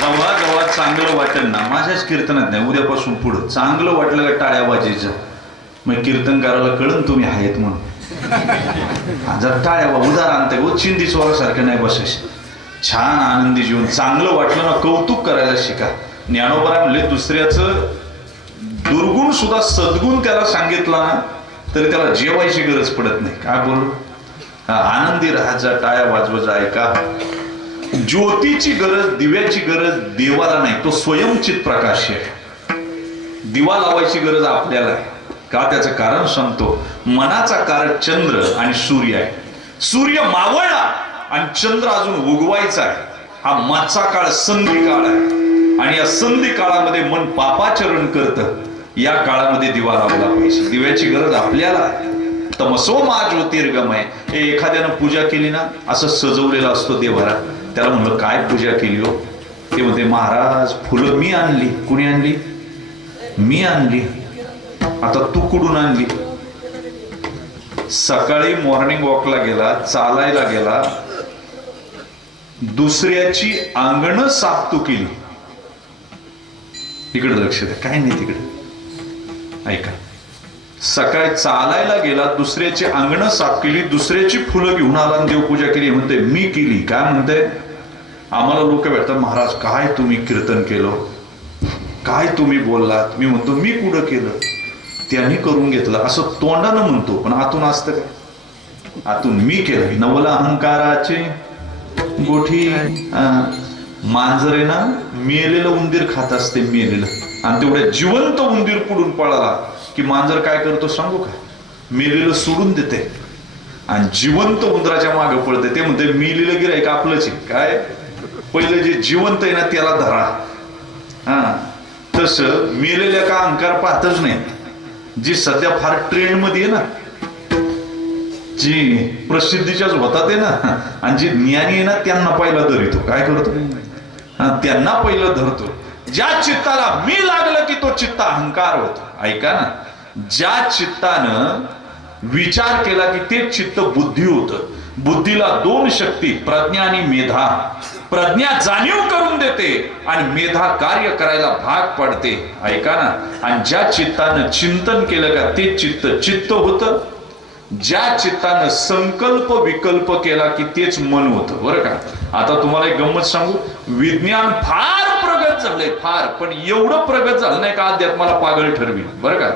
जेव्हा जेव्हा चांगलं वाटेल ना, माझ्याच कीर्तनात नाही, उद्यापासून पुढं चांगलं वाटलं का टाळ्या वाजायचं. मग कीर्तन करायला कळून तुम्ही आहेत म्हणून. जर टाळ्या उदार आणते गो, चिंदी स्वरासारखं नाही बसायचं. छान आनंदी जीवन, चांगलं वाटलं ना कौतुक करायला शिका. ज्ञानोबा म्हणले दुसऱ्याचं दुर्गुण सुद्धा सद्गुण त्याला सांगितला ना तरी त्याला जेवायची गरज पडत नाही. काय बोलू, आनंदी राहायचा, टाळ्या वाजवायचा. ऐका, ज्योतीची गरज, दिव्याची गरज देवाला नाही, तो स्वयंचित प्रकाश आहे. दिवा लावायची गरज आपल्याला आहे. का, त्याचं कारण सांगतो. मनाचा काळ चंद्र आणि सूर्य आहे. सूर्य मावळला आणि चंद्र अजून उगवायचा आहे. हा मधचा काळ संधी काळ आहे आणि या संधी काळामध्ये मन पापाचरण करतं. या काळामध्ये दिवा लावला पाहिजे. दिव्याची गरज आपल्याला आहे. तमसो मा ज्योतिर्गमय. एखाद्यानं पूजा केली ना, असं सजवलेला असतो देवघरात. त्याला म्हणलं काय पूजा केली हो? ते म्हणते महाराज फुलं मी आणली. कुणी आणली? मी आणली. आता तू कुठून आणली? सकाळी मॉर्निंग वॉकला गेला, चालायला गेला, दुसऱ्याची अंगण साफ तू केली. इकडे लक्ष द्या, काय नाही तिकडे. ऐका, सकाळी चालायला गेला, दुसऱ्याची अंगण साफ केली, दुसऱ्याची फुलं घेऊन आला आणि देवपूजा केली. म्हणते मी केली. काय म्हणते? आम्हाला लोक भेटतात, महाराज काय तुम्ही कीर्तन केलं, काय तुम्ही बोललात. मी म्हणतो मी कुठं केलं, त्यांनी करून घेतलं असं तोंडानं म्हणतो, पण आतून असतं काय? आतून मी केलं. नवला अहंकाराचे गोठी. मांजर आहे ना, मेलेलं उंदीर खात असते, मेलेलं. आणि तेवढ्या जिवंत उंदीर पुढून पळाला की मांजर काय करतो सांगू का? मेलेलं सोडून देते आणि जिवंत उंदराच्या मागे पळते. ते म्हणते मेलेलं गिऱ्हाईक आपलंच आहे. काय, पहिलं जे जिवंत आहे ना त्याला धरा. तसं मेलेल्या का अहंकार पाहतच नाही. जी सध्या फार ट्रेंड मध्ये आहे ना, जी प्रसिद्धीच्याच होतात आहे ना, आणि जी ज्ञानी आहे ना त्यांना पहिला धरतो. काय करतो? त्यांना पहिलं धरतो. ज्या चित्ताला मी लागलं की तो चित्त अहंकार होतो. ऐका ना, ज्या चित्तानं विचार केला की ते चित्त बुद्धी होतं. बुद्धीला दोन शक्ती, प्रज्ञा आणि मेधा. प्रज्ञा जाणीव करून देते आणि मेधा कार्य करायला भाग पडते. ऐका ना, आणि ज्या चित्तानं चिंतन केलं का ते चित्त चित्त होतं. ज्या चित्तानं संकल्प विकल्प केला की तेच मन होतं. बरं का, आता तुम्हाला एक गंमत सांगू. विज्ञान फार प्रगत झालंय, फार, पण एवढं प्रगत झालं नाही का अध्यात्माला पागल ठरवी. बरं का,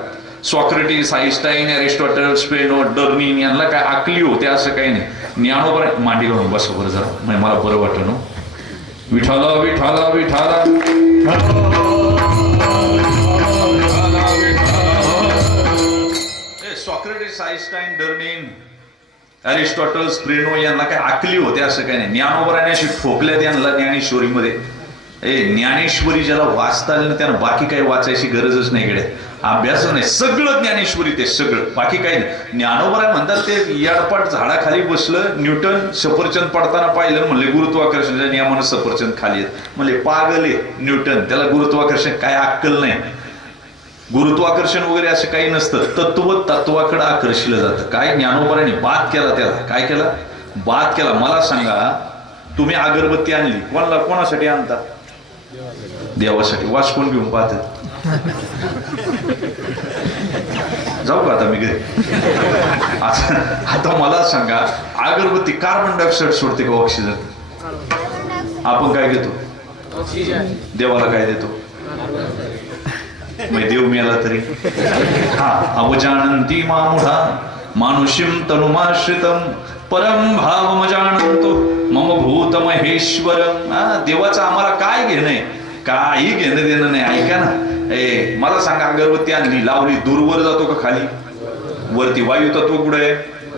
सॉक्रेटिस, आईन्स्टाईन, एरिस्टॉटल, स्पेनो, डर्निन यांना काय आकली होते असं काही नाही. ज्ञानोबा मांडी घालून बस बरं जरा, मला बरं वाटलं ना. विठाला विठाला विठाला. सॉक्रेटिस, आईन्स्टाईन, डर्निन, एरिस्टॉटल, स्पेनो यांना काय आकली होते असं काही नाही. ज्ञानोबराने अशी ठोकल्यात यांना ज्ञानेश्वरीमध्ये. ज्ञानेश्वरी ज्याला वाचता आलं ना त्यानं बाकी काही वाचायची गरजच नाही. कडे अभ्यास नाही, सगळं ज्ञानेश्वरी ते सगळं, बाकी काही नाही. ज्ञानोबराय म्हणतात ते याडपाट झाडाखाली बसलं, न्यूटन सफरचंद पडताना पाहिलं, म्हणले गुरुत्वाकर्षणाच्या नियमानं सफरचंद खाली येत. म्हणले पागल आहे न्यूटन, त्याला गुरुत्वाकर्षण काय अक्कल नाही. गुरुत्वाकर्षण वगैरे असं काही नसतं. तत्वाकडे आकर्षिलं जातं. काय ज्ञानोबराने बाद केला त्याला. काय केला? बाद केला. मला सांगा, तुम्ही अगरबत्ती आणली, कोणासाठी आणता? देवासाठी. वास कोण घेऊन पाहतात? जाऊ का आता मी घरी? आता मला सांगा, अगरबत्ती कार्बन डायऑक्साईड सोडते का ऑक्सिजन? आपण काय घेतो? देवाला काय देतो? मग देव मिळाला तरी अवजानंती मामुढा मानुषीम तनुमाश्रितम परम भावम जानंतो मम भूत महेश्वरम. देवाचं आम्हाला काय घेणं, काही घेणं देणं नाही. ऐका ना, मला सांगा, अगरबत्ती आणली, लावली, दूरवर जातो का खाली? वरती. वायू तत्व कुठे?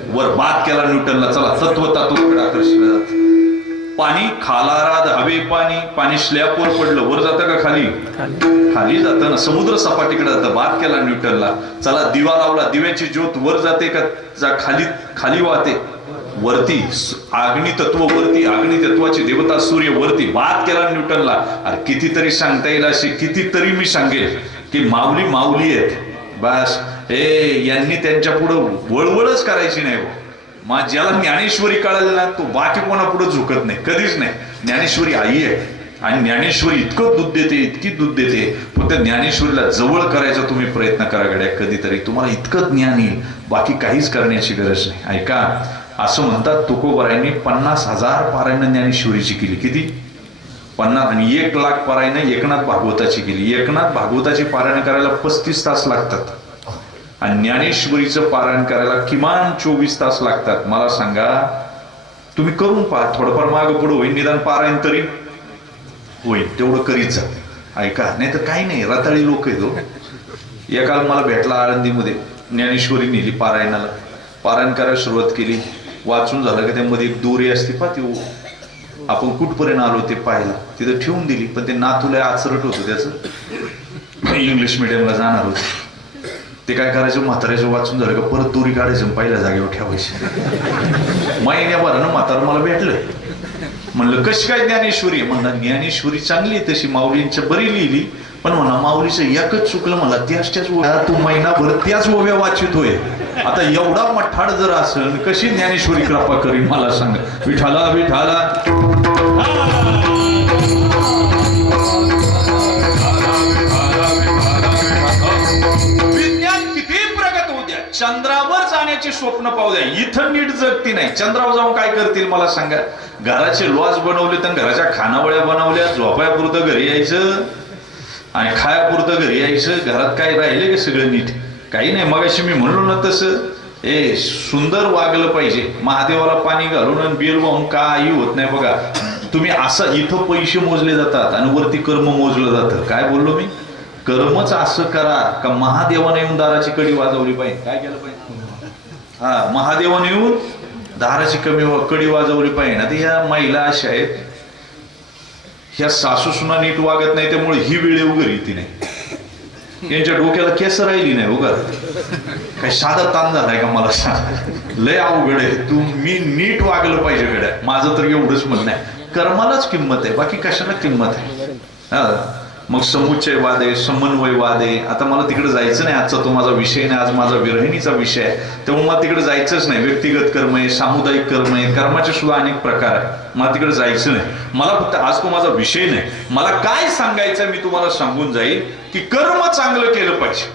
वर. बाद केला न्यूटनला, चला तत्व तत्वाकडे आकर्षित जात. पाणी खालाराद हवे पाणी, पाणी स्लॅबवर पडलं, वर जातं का खाली? खाली जातं ना. समुद्र सपाटीकडे जातं. बाद केला न्यूटनला, चला दिवा लावला, दिव्याची ज्योत वर जाते का खाली? खाली वाहते. वरती. अग्नी तत्व वरती, अग्नी तत्वाची देवता सूर्य वरती. बाद केला न्यूटनला. अरे कितीतरी सांगता येईल अशी, कितीतरी मी सांगेल की माऊली माऊली आहेत बस. यांनी त्यांच्या पुढं वळवळच करायची नाही. ज्याला ज्ञानेश्वरी कळाली ना तो बाकी कोणा पुढे झुकत नाही, कधीच नाही. ज्ञानेश्वरी आई आहे. आणि ज्ञानेश्वरी इतकं दूध देते, इतकी दूध देते. फक्त ज्ञानेश्वरीला जवळ करायचा तुम्ही प्रयत्न करा गड्या कधीतरी, तुम्हाला इतकं ज्ञान येईल, बाकी काहीच करण्याची गरज नाही. ऐका, असं म्हणतात तुकोबरायांनी 50,000 पारायण ज्ञानेश्वरीची केली. किती? 50. आणि 1,00,000 पारायण एकनाथ भागवताची केली. एकनाथ भागवताची पारायण करायला 35 तास लागतात आणि ज्ञानेश्वरीचं पारायण करायला किमान 24 तास लागतात. मला सांगा, तुम्ही करून पहा, थोडंफार मागं पुढं होईल, निदान पारायण तरी होईल, तेवढं करीत जा. ऐका, नाही तर काही नाही, रताळी लोक येतो. एकाला मला भेटला आळंदीमध्ये, ज्ञानेश्वरी नेली पारायणाला, पारायण करायला सुरुवात केली. वाचून झालं का त्यामध्ये एक दोरी असते पहा, ती आपण कुठपर्यंत आलो ते पाहायला, तिथं ठेवून दिली. पण ते नातूला आचरट होतं त्याचं, इंग्लिश मिडियमला जाणार होतं. ते काय करायचं, म्हाताऱ्याचं वाचून झालं का परत दोरी काढायचं, पहिल्या जागेवर ठेवायची. महिन्याभरानं म्हातारं मला भेटलं. म्हणलं कशी काय ज्ञानेश्वरी? म्हणलं ज्ञानेश्वरी चांगली आहे तशी, माऊलींच्या बरी लिहिली, पण म्हणा माऊलीचं एकच चुकलं, मला त्याच तू महिनाभर त्याच ओव्या वाचित होय. आता एवढा मठाड जर असेल, कशी ज्ञानेश्वरी कृपा करीन मला सांग. विठाला विठाला चंद्रावर जाण्याचे स्वप्न पाहू द्या, इथं नीट जगती नाही. चंद्रावर जाऊन काय करतील मला सांगा? घराचे लॉज बनवले, तर घराच्या खानावळ्या बनवल्या, झोपायापुरतं घरी यायचं आणि खायापुरतं घरी यायचं. घरात काय राहिले का सगळं नीट? काही नाही. मगाशी मी म्हणलो ना तसं, सुंदर वागलं पाहिजे. महादेवाला पाणी घालून आणि बेल वाहून काही होत नाही. बघा तुम्ही, असं इथं पैसे मोजले जातात आणि वरती कर्म मोजलं जातं. काय बोललो मी? कर्मच असं करा का महादेवाने येऊन दाराची कडी वाजवली पाहिजे. काय केलं पाहिजे? हा, महादेवाने येऊन दाराची कडी वाजवली पाहिजे ना. या महिला अशा आहेत, ह्या सासू सुना नीट वागत नाही, त्यामुळे ही वेळ उघड येते नाही. यांच्या डोक्याला केस राहिली नाही उघड. काय साधा ताण झालाय का मला सांग? लय अवघड आहे. मी नीट वागलं पाहिजे गड्या, माझं तर एवढंच म्हणणं आहे. कर्मालाच किंमत आहे, बाकी कशाला किंमत आहे? हा, मग समुच्चयवाद आहे, समन्वयवाद आहे. आता मला तिकडे जायचं नाही, आजचा तो माझा विषय नाही. आज माझा विरहिणीचा विषय आहे, त्यामुळे मला तिकडे जायचंच नाही. व्यक्तिगत कर्म आहे, सामुदायिक कर्म आहे, कर्माचे सुद्धा अनेक प्रकार आहे. मला तिकडे जायचं नाही. मला फक्त आज तो माझा विषय नाही. मला काय सांगायचं मी तुम्हाला सांगून जाईल की कर्म चांगलं केलं पाहिजे.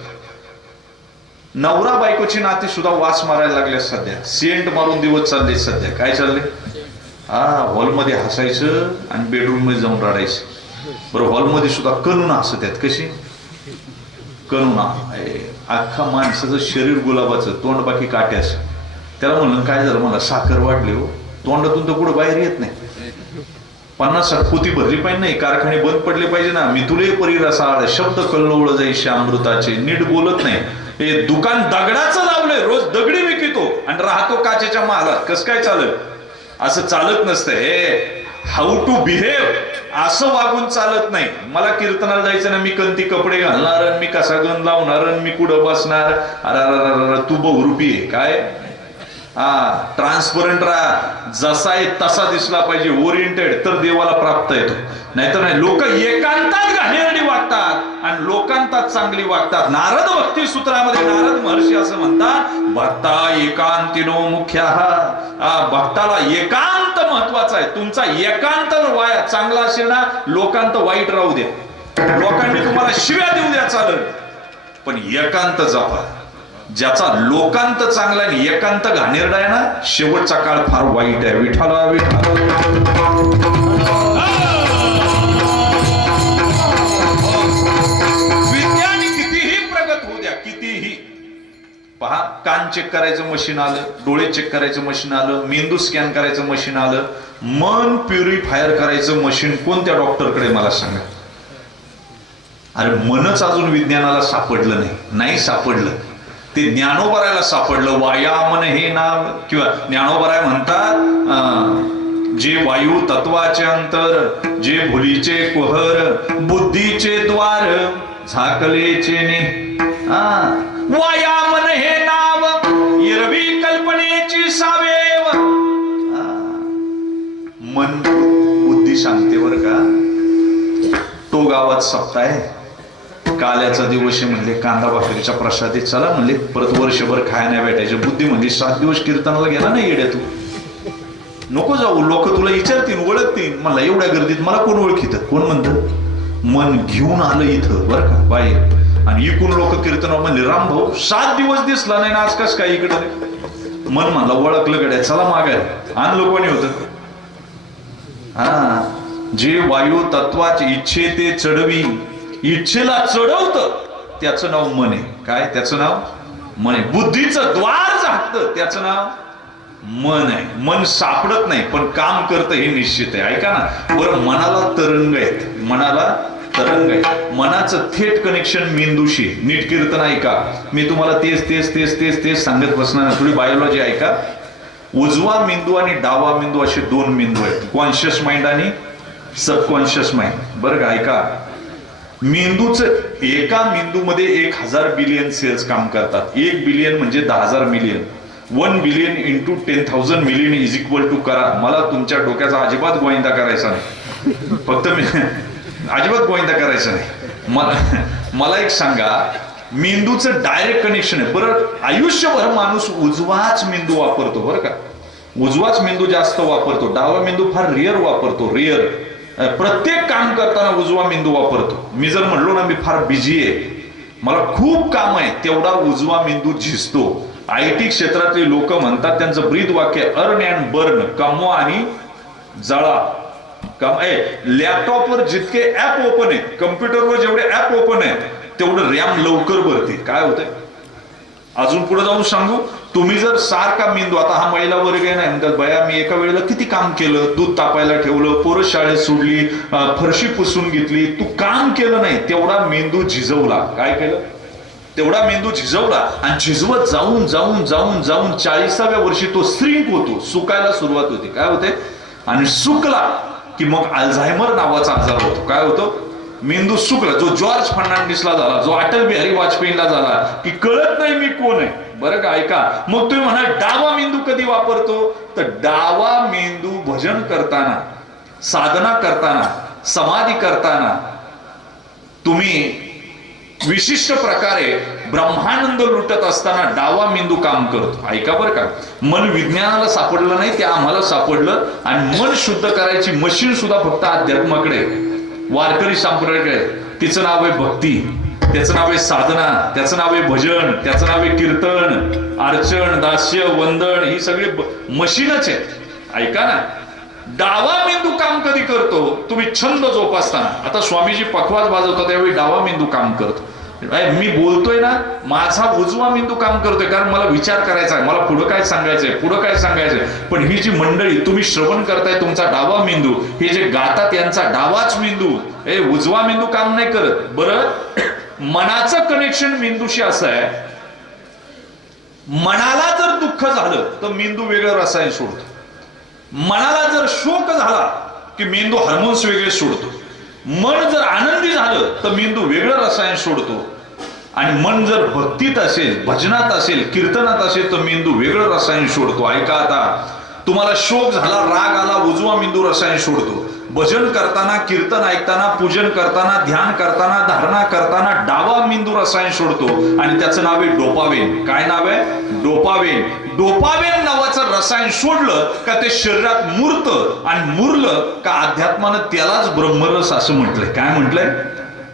नवरा बायकोची नाती सुद्धा वास मारायला लागल्या सध्या, सेंट मारून दिवस चालले सध्या. काय चालले? हा, हॉलमध्ये हसायचं आणि बेडरूम मध्ये जाऊन रडायचं. बरं, हॉलमध्ये सुद्धा कनुना हसत्यात. कशी कनुना? अख्खा माणसाचं शरीर गुलाबाचं, तोंड बाकी काट्याचं. त्याला म्हणलं काय झालं? मला साखर वाढली हो, तोंडातून तर पुढे बाहेर येत नाही. 50-60 पोती भरली पाहिजे नाही, कारखाने बंद पडले पाहिजे ना. मी तुले परिरसाळ शब्द कल्लोळ जायचे अमृताचे, नीट बोलत नाही. हे दुकान दगडाचं लावलंय, रोज दगडी विकतो आणि राहतो काचेच्या महालात. कसं काय चालत? असं चालत नसतं. हे हाऊ टू बिहेव, असं वागून चालत नाही. मला कीर्तनाला जायचं ना, मी कोणती कपडे घालणार, मी कसा गण लावणार, मी कुठं बसणार. अरे तू बहुरूपी आहे काय? हा, ट्रान्सपरंट राहा, जसा आहे तसा दिसला पाहिजे, ओरिएंटेड, तर देवाला प्राप्त येतो. नाहीतर नाही. लोक एकांतात घाणेरडी वागतात आणि लोकांतात चांगली वागतात. नारद भक्ती सूत्रामध्ये नारद महर्षी असं म्हणतात, भक्ता एकांतिनो मुख्यः. भक्ताला एकांत महत्वाचा आहे. तुमचा एकांत वाया चांगला असेल ना, लोकांत वाईट राहू द्या, लोकांनी तुम्हाला शिव्या देऊ द्या चालेल, पण एकांत जपा. ज्याचा लोकांत चांगला आणि एकांत घाणेरडा आहे ना, शेवटचा काळ फार वाईट आहे. विठाला विठाला. विज्ञान कितीही प्रगत होऊ द्या, कितीही. पहा, कान चेक करायचं मशीन आलं, डोळे चेक करायचं मशीन आलं, मेंदू स्कॅन करायचं मशीन आलं, मन प्युरिफायर करायचं मशीन कोणत्या डॉक्टरकडे मला सांगा? अरे मनच अजून विज्ञानाला सापडलं नाही सापडलं. ते ज्ञानोबरायला सापडलं. वायामन हे नाव, किंवा ज्ञानोबराय म्हणतात, जे वायू तत्वाचे अंतर, जे भुलीचे कुहर, बुद्धीचे द्वार झाकलेचे ने. वायामन हे नाव, एरवी कल्पनेची सावेव. मन बुद्धी सांगते बर का. तो गावात सप्ताह आहे, काल्याचा दिवस म्हणले, कांदा भाकरीच्या प्रसादी चला म्हणले, परत वर्षभर खाया नाही भेटायचे. बुद्धी म्हणली 7 दिवस कीर्तनाला गेला नाही येड्या तू. नको जाऊ, लोक तुला विचारतील, ओळखतील. मला एवढ्या गर्दीत मला कोण ओळखीत? कोण म्हणतं? मन घेऊन आलं इथं बरं का बाहेर, आणि इकून लोक कीर्तन म्हणले राम भाऊ 7 दिवस दिसला नाही ना, आज कस काय इकडं? मन म्हणला ओळखलं गड्या, चला मागायला. आणलं कोणी होतं? हा, जे वायू तत्वाची इच्छे ते चढवी, इच्छेला चढवतं त्याचं नाव मन आहे. काय त्याचं नाव? मन आहे. बुद्धीचं द्वार झाकतं त्याचं नाव मन आहे. मन सापडत नाही पण काम करतं हे निश्चित आहे. ऐका ना बरं, मनाला तरंग आहेत, मनाला तरंग आहे. मनाचं थेट कनेक्शन मेंदूशी. नीट कीर्तन ऐका, मी तुम्हाला तेच तेच तेच तेच तेच सांगत बसणार. थोडी बायोलॉजी ऐका. उजवा मेंदू आणि डावा मेंदू असे 2 मेंदू आहेत, कॉन्शियस माइंड आणि सबकॉन्शियस माइंड. बरं का, ऐका. मेंदूचं एका मेंदूमध्ये 1000 बिलियन सेल्स काम करतात. 1 बिलियन म्हणजे 10,000 million. 1 billion into 10,000 million is equal to करा. मला तुमच्या डोक्याचा अजिबात गोविंदा करायचा नाही, फक्त मी अजिबात गोविंदा करायचा नाही. मला एक सांगा, मेंदूचं डायरेक्ट कनेक्शन आहे. बरं, आयुष्यभर माणूस उजवाच मेंदू वापरतो बरं का, उजवाच मेंदू जास्त वापरतो, डावा मेंदू फार रेअर वापरतो. रेअर. प्रत्येक काम करताना उजवा मेंदू वापरतो. मी जर म्हणलो ना मी फार बिझी आहे, मला खूप काम आहे, तेवढा उजवा मेंदू झिजतो. IT क्षेत्रातले लोक म्हणतात, त्यांचं ब्रीद वाक्य अर्न अँड बर्न, कमवा आणि जळा. लॅपटॉपवर जितके ऍप ओपन आहेत, कम्प्युटरवर जेवढे ऍप ओपन आहेत तेवढं रॅम लवकर भरते. काय होतंय अजून पुढे जाऊन सांगू. तुम्ही जर सारखा मेंदू, आता हा महिला वर्ग आहे ना, म्हणतात बया मी एका वेळेला किती काम केलं, दूध तापायला ठेवलं, पोरं शाळेत सोडली, फरशी पुसून घेतली, तू काम केलं नाही, तेवढा मेंदू झिजवला. काय केलं? तेवढा मेंदू झिजवला, आणि झिजवत जाऊन जाऊन जाऊन जाऊन 40व्या वर्षी तो श्रिंक होतो, सुकायला सुरुवात होती. काय होते? आणि सुकला की मग अल्झायमर नावाचा आजार होतो. काय होतो? मेंदू सुकला. जो जॉर्ज फर्नांडिसला झाला, जो अटल बिहारी वाजपेयीला झाला, की कळत नाही मी कोण आहे. बरं का, ऐका. मग तुम्ही म्हणा डावा मेंदू कधी वापरतो? तर डावा मेंदू भजन करताना, साधना करताना, समाधी करताना, तुम्ही विशिष्ट प्रकारे ब्रह्मानंद लुटत असताना डावा मेंदू काम करतो. ऐका बरं का, मन विज्ञानाला सापडलं नाही, ते आम्हाला सापडलं. आणि मन शुद्ध करायची मशीन सुद्धा फक्त अध्यात्माकडे, वारकरी संप्रदायाकडे. तिचं नाव आहे भक्ती, त्याचं नाव आहे साधना, त्याचं नाव आहे भजन, त्याचं नाव आहे कीर्तन, अर्चन, दास्य, वंदन. ही सगळी मशीनच आहे. ऐका ना, डावा मेंदू काम कधी करतो? तुम्ही छंद जोपासताना. आता स्वामीजी पखवाज वाजवतात त्यावेळी डावा मेंदू काम करतो. मी बोलतोय ना, माझा उजवा मेंदू काम करतोय, कारण मला विचार करायचा आहे, मला पुढं काय सांगायचंय, पुढं काय सांगायचंय. पण ही जी मंडळी तुम्ही श्रवण करताय, तुमचा डावा मेंदू, हे जे गातात यांचा डावाच मेंदू, उजवा मेंदू काम नाही करत. बरं, मनाचं कनेक्शन मेंदूशी असं आहे, मनाला जर दुःख झालं तर मेंदू वेगळं रसायन सोडतो. मनाला जर शोक झाला की मेंदू हार्मोन्स वेगळे सोडतो. मन जर आनंदी झालं तर मेंदू वेगळं रसायन सोडतो. आणि मन जर भक्तीत असेल, भजनात असेल, कीर्तनात असेल तर मेंदू वेगळं रसायन सोडतो. ऐका, आता तुम्हाला शोक झाला, राग आला, उजवा मेंदू रसायन सोडतो. भजन करताना, कीर्तन ऐकताना, पूजन करताना, ध्यान करताना, धारणा करताना डावा मेंदू रसायन सोडतो, आणि त्याचं नाव आहे डोपावेन. काय नाव आहे? डोपावेन. डोपावेन नावाचं रसायन सोडलं का ते शरीरात मुरतं, आणि मुरलं का अध्यात्मानं त्यालाच ब्रह्मरस असं म्हटलंय. काय म्हटलंय?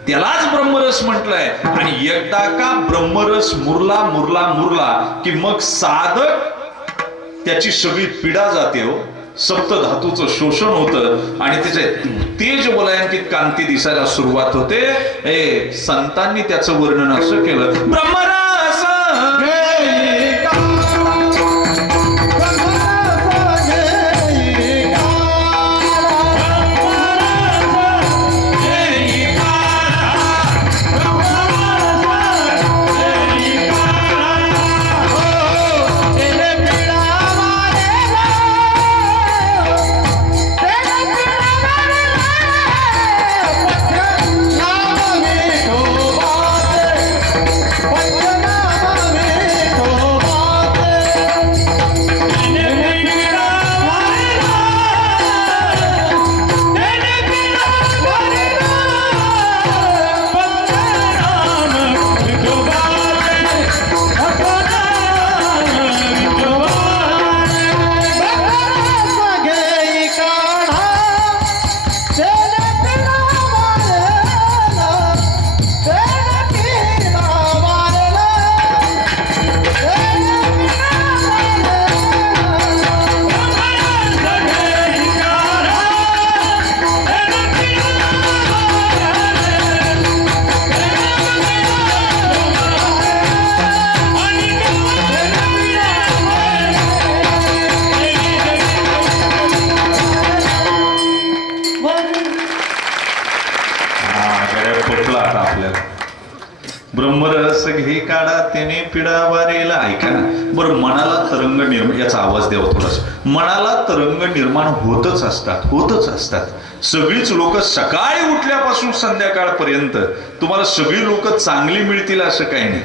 त्यालाच ब्रह्मरस म्हटलंय. आणि एकदा का ब्रह्मरस मुरला मुरला मुरला की मग साधक त्याची सगळी पीडा जाते हो. सप्त धातूचं शोषण होतं आणि त्याचे तेज वलयांकित कांती दिसायला सुरुवात होते. संतांनी त्याचं वर्णन असं केलं, ब्रह्मरस What? पटला आता आपल्याला. ब्रह्मरस घे काढा त्याने पिढा वारेला. ऐका ना बरं, मनाला तरंग निर्माण, याचा आवाज द्यावा थोडासा. मनाला तरंग निर्माण होतच असतात. सगळीच लोक सकाळी उठल्यापासून संध्याकाळपर्यंत तुम्हाला सगळी लोक चांगली मिळतील असं काही नाही.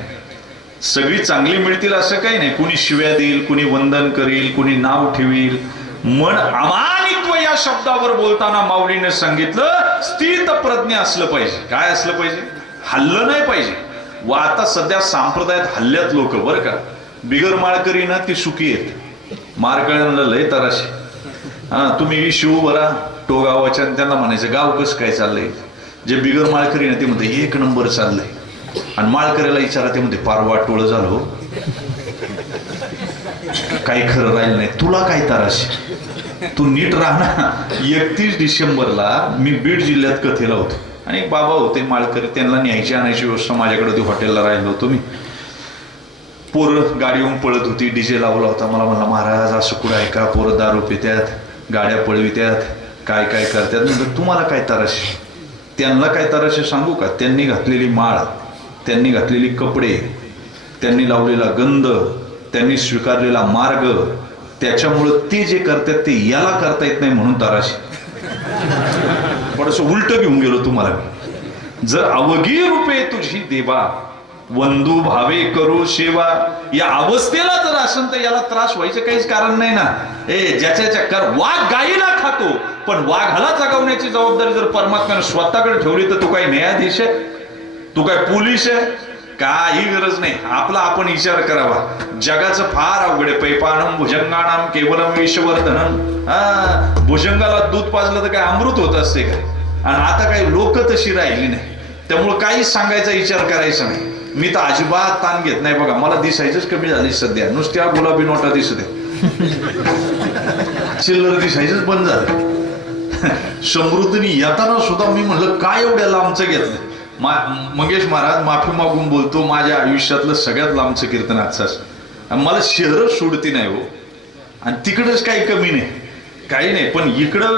सगळी चांगली मिळतील असं काही नाही. कुणी शिव्या देईल, कुणी वंदन करील, कुणी नाव ठेवील. मन अमानित्व या शब्दावर बोलताना माऊलीने सांगितलं स्थित प्रज्ञ असलं पाहिजे. काय असलं पाहिजे? हल्लं नाही पाहिजे. व आता सध्या संप्रदायात हल्ल्यात लोक बरं का. बिगर माळकरी ना ती सुखी आहेत, माळकऱ्यांना लय तराशी. तुम्ही शिव बरा टोगावाच्या त्यांना म्हणायचं गाव कसं काय चाललंय. जे बिगर माळकरी ना ते म्हणते 1 नंबर चाललंय. आणि माळकऱ्याला विचारा ते म्हणते पार वाटोळ झालो, काही खरं राहिलं नाही. तुला काय तराशी, तू नीट राहा ना. 31 डिसेंबरला मी बीड जिल्ह्यात कथेला होतो आणि एक बाबा होते माळकरी, त्यांना न्यायची आणायची व्यवस्था माझ्याकडे होती. हॉटेलला राहिलो होतो मी. पोरं गाडी येऊन पळत होती, डीजे लावला होता. मला म्हणला महाराज असं कुठं आहे का, पोरं दारू पित्यात, गाड्या पळवित्यात, काय काय करतात. म्हणजे तुम्हाला काय तराशी. त्यांना काय तराशी सांगू का. त्यांनी घातलेली माळ, त्यांनी घातलेली कपडे, त्यांनी लावलेला गंध, त्यांनी स्वीकारलेला मार्ग, त्याच्यामुळं ते जे करतात ते याला करता येत नाही म्हणून तराशी. थोडस उलट घेऊन गेलो तुम्हाला मी. जर अवघी रूपे तुझी देवा, वंदू भावे करू सेवा, या अवस्थेला जर असेल तर याला त्रास व्हायचं काहीच कारण नाही ना. ज्याच्या कर वाघ गायीला खातो, पण वाघाला जगवण्याची जबाबदारी जर परमात्म्याने स्वतःकडे ठेवली तर तू काय न्यायाधीश आहे, तू काय पोलीस आहे, काही गरज नाही. आपला आपण विचार करावा. जगाचं फार अवघड आहे. पैपानम भुजंगाणाम केवलम विषवर्धनम. भुजंगाला दूध पाजलं तर काय अमृत होत असते काय. आणि आता काही लोक तशी राहिली नाही. त्यामुळे काहीच सांगायचा विचार करायचा नाही. मी तर अजिबात ताण घेत नाही. बघा मला दिसायचंच कमी झाली सध्या. नुसत्या गुलाबी नोटा दिसत आहे, चिल्लर दिसायचंच बंद झालं. समृद्धीने येताना सुद्धा मी म्हणलं काय एवढ्या लांबचं घेतलं. मंगेश महाराज माफी मागून बोलतो, माझ्या आयुष्यातलं सगळ्यात लांबचं कीर्तन आजचाच. मला शहर सोडती नाही हो. आणि तिकडच काही कमी नाही, काही नाही. पण इकडं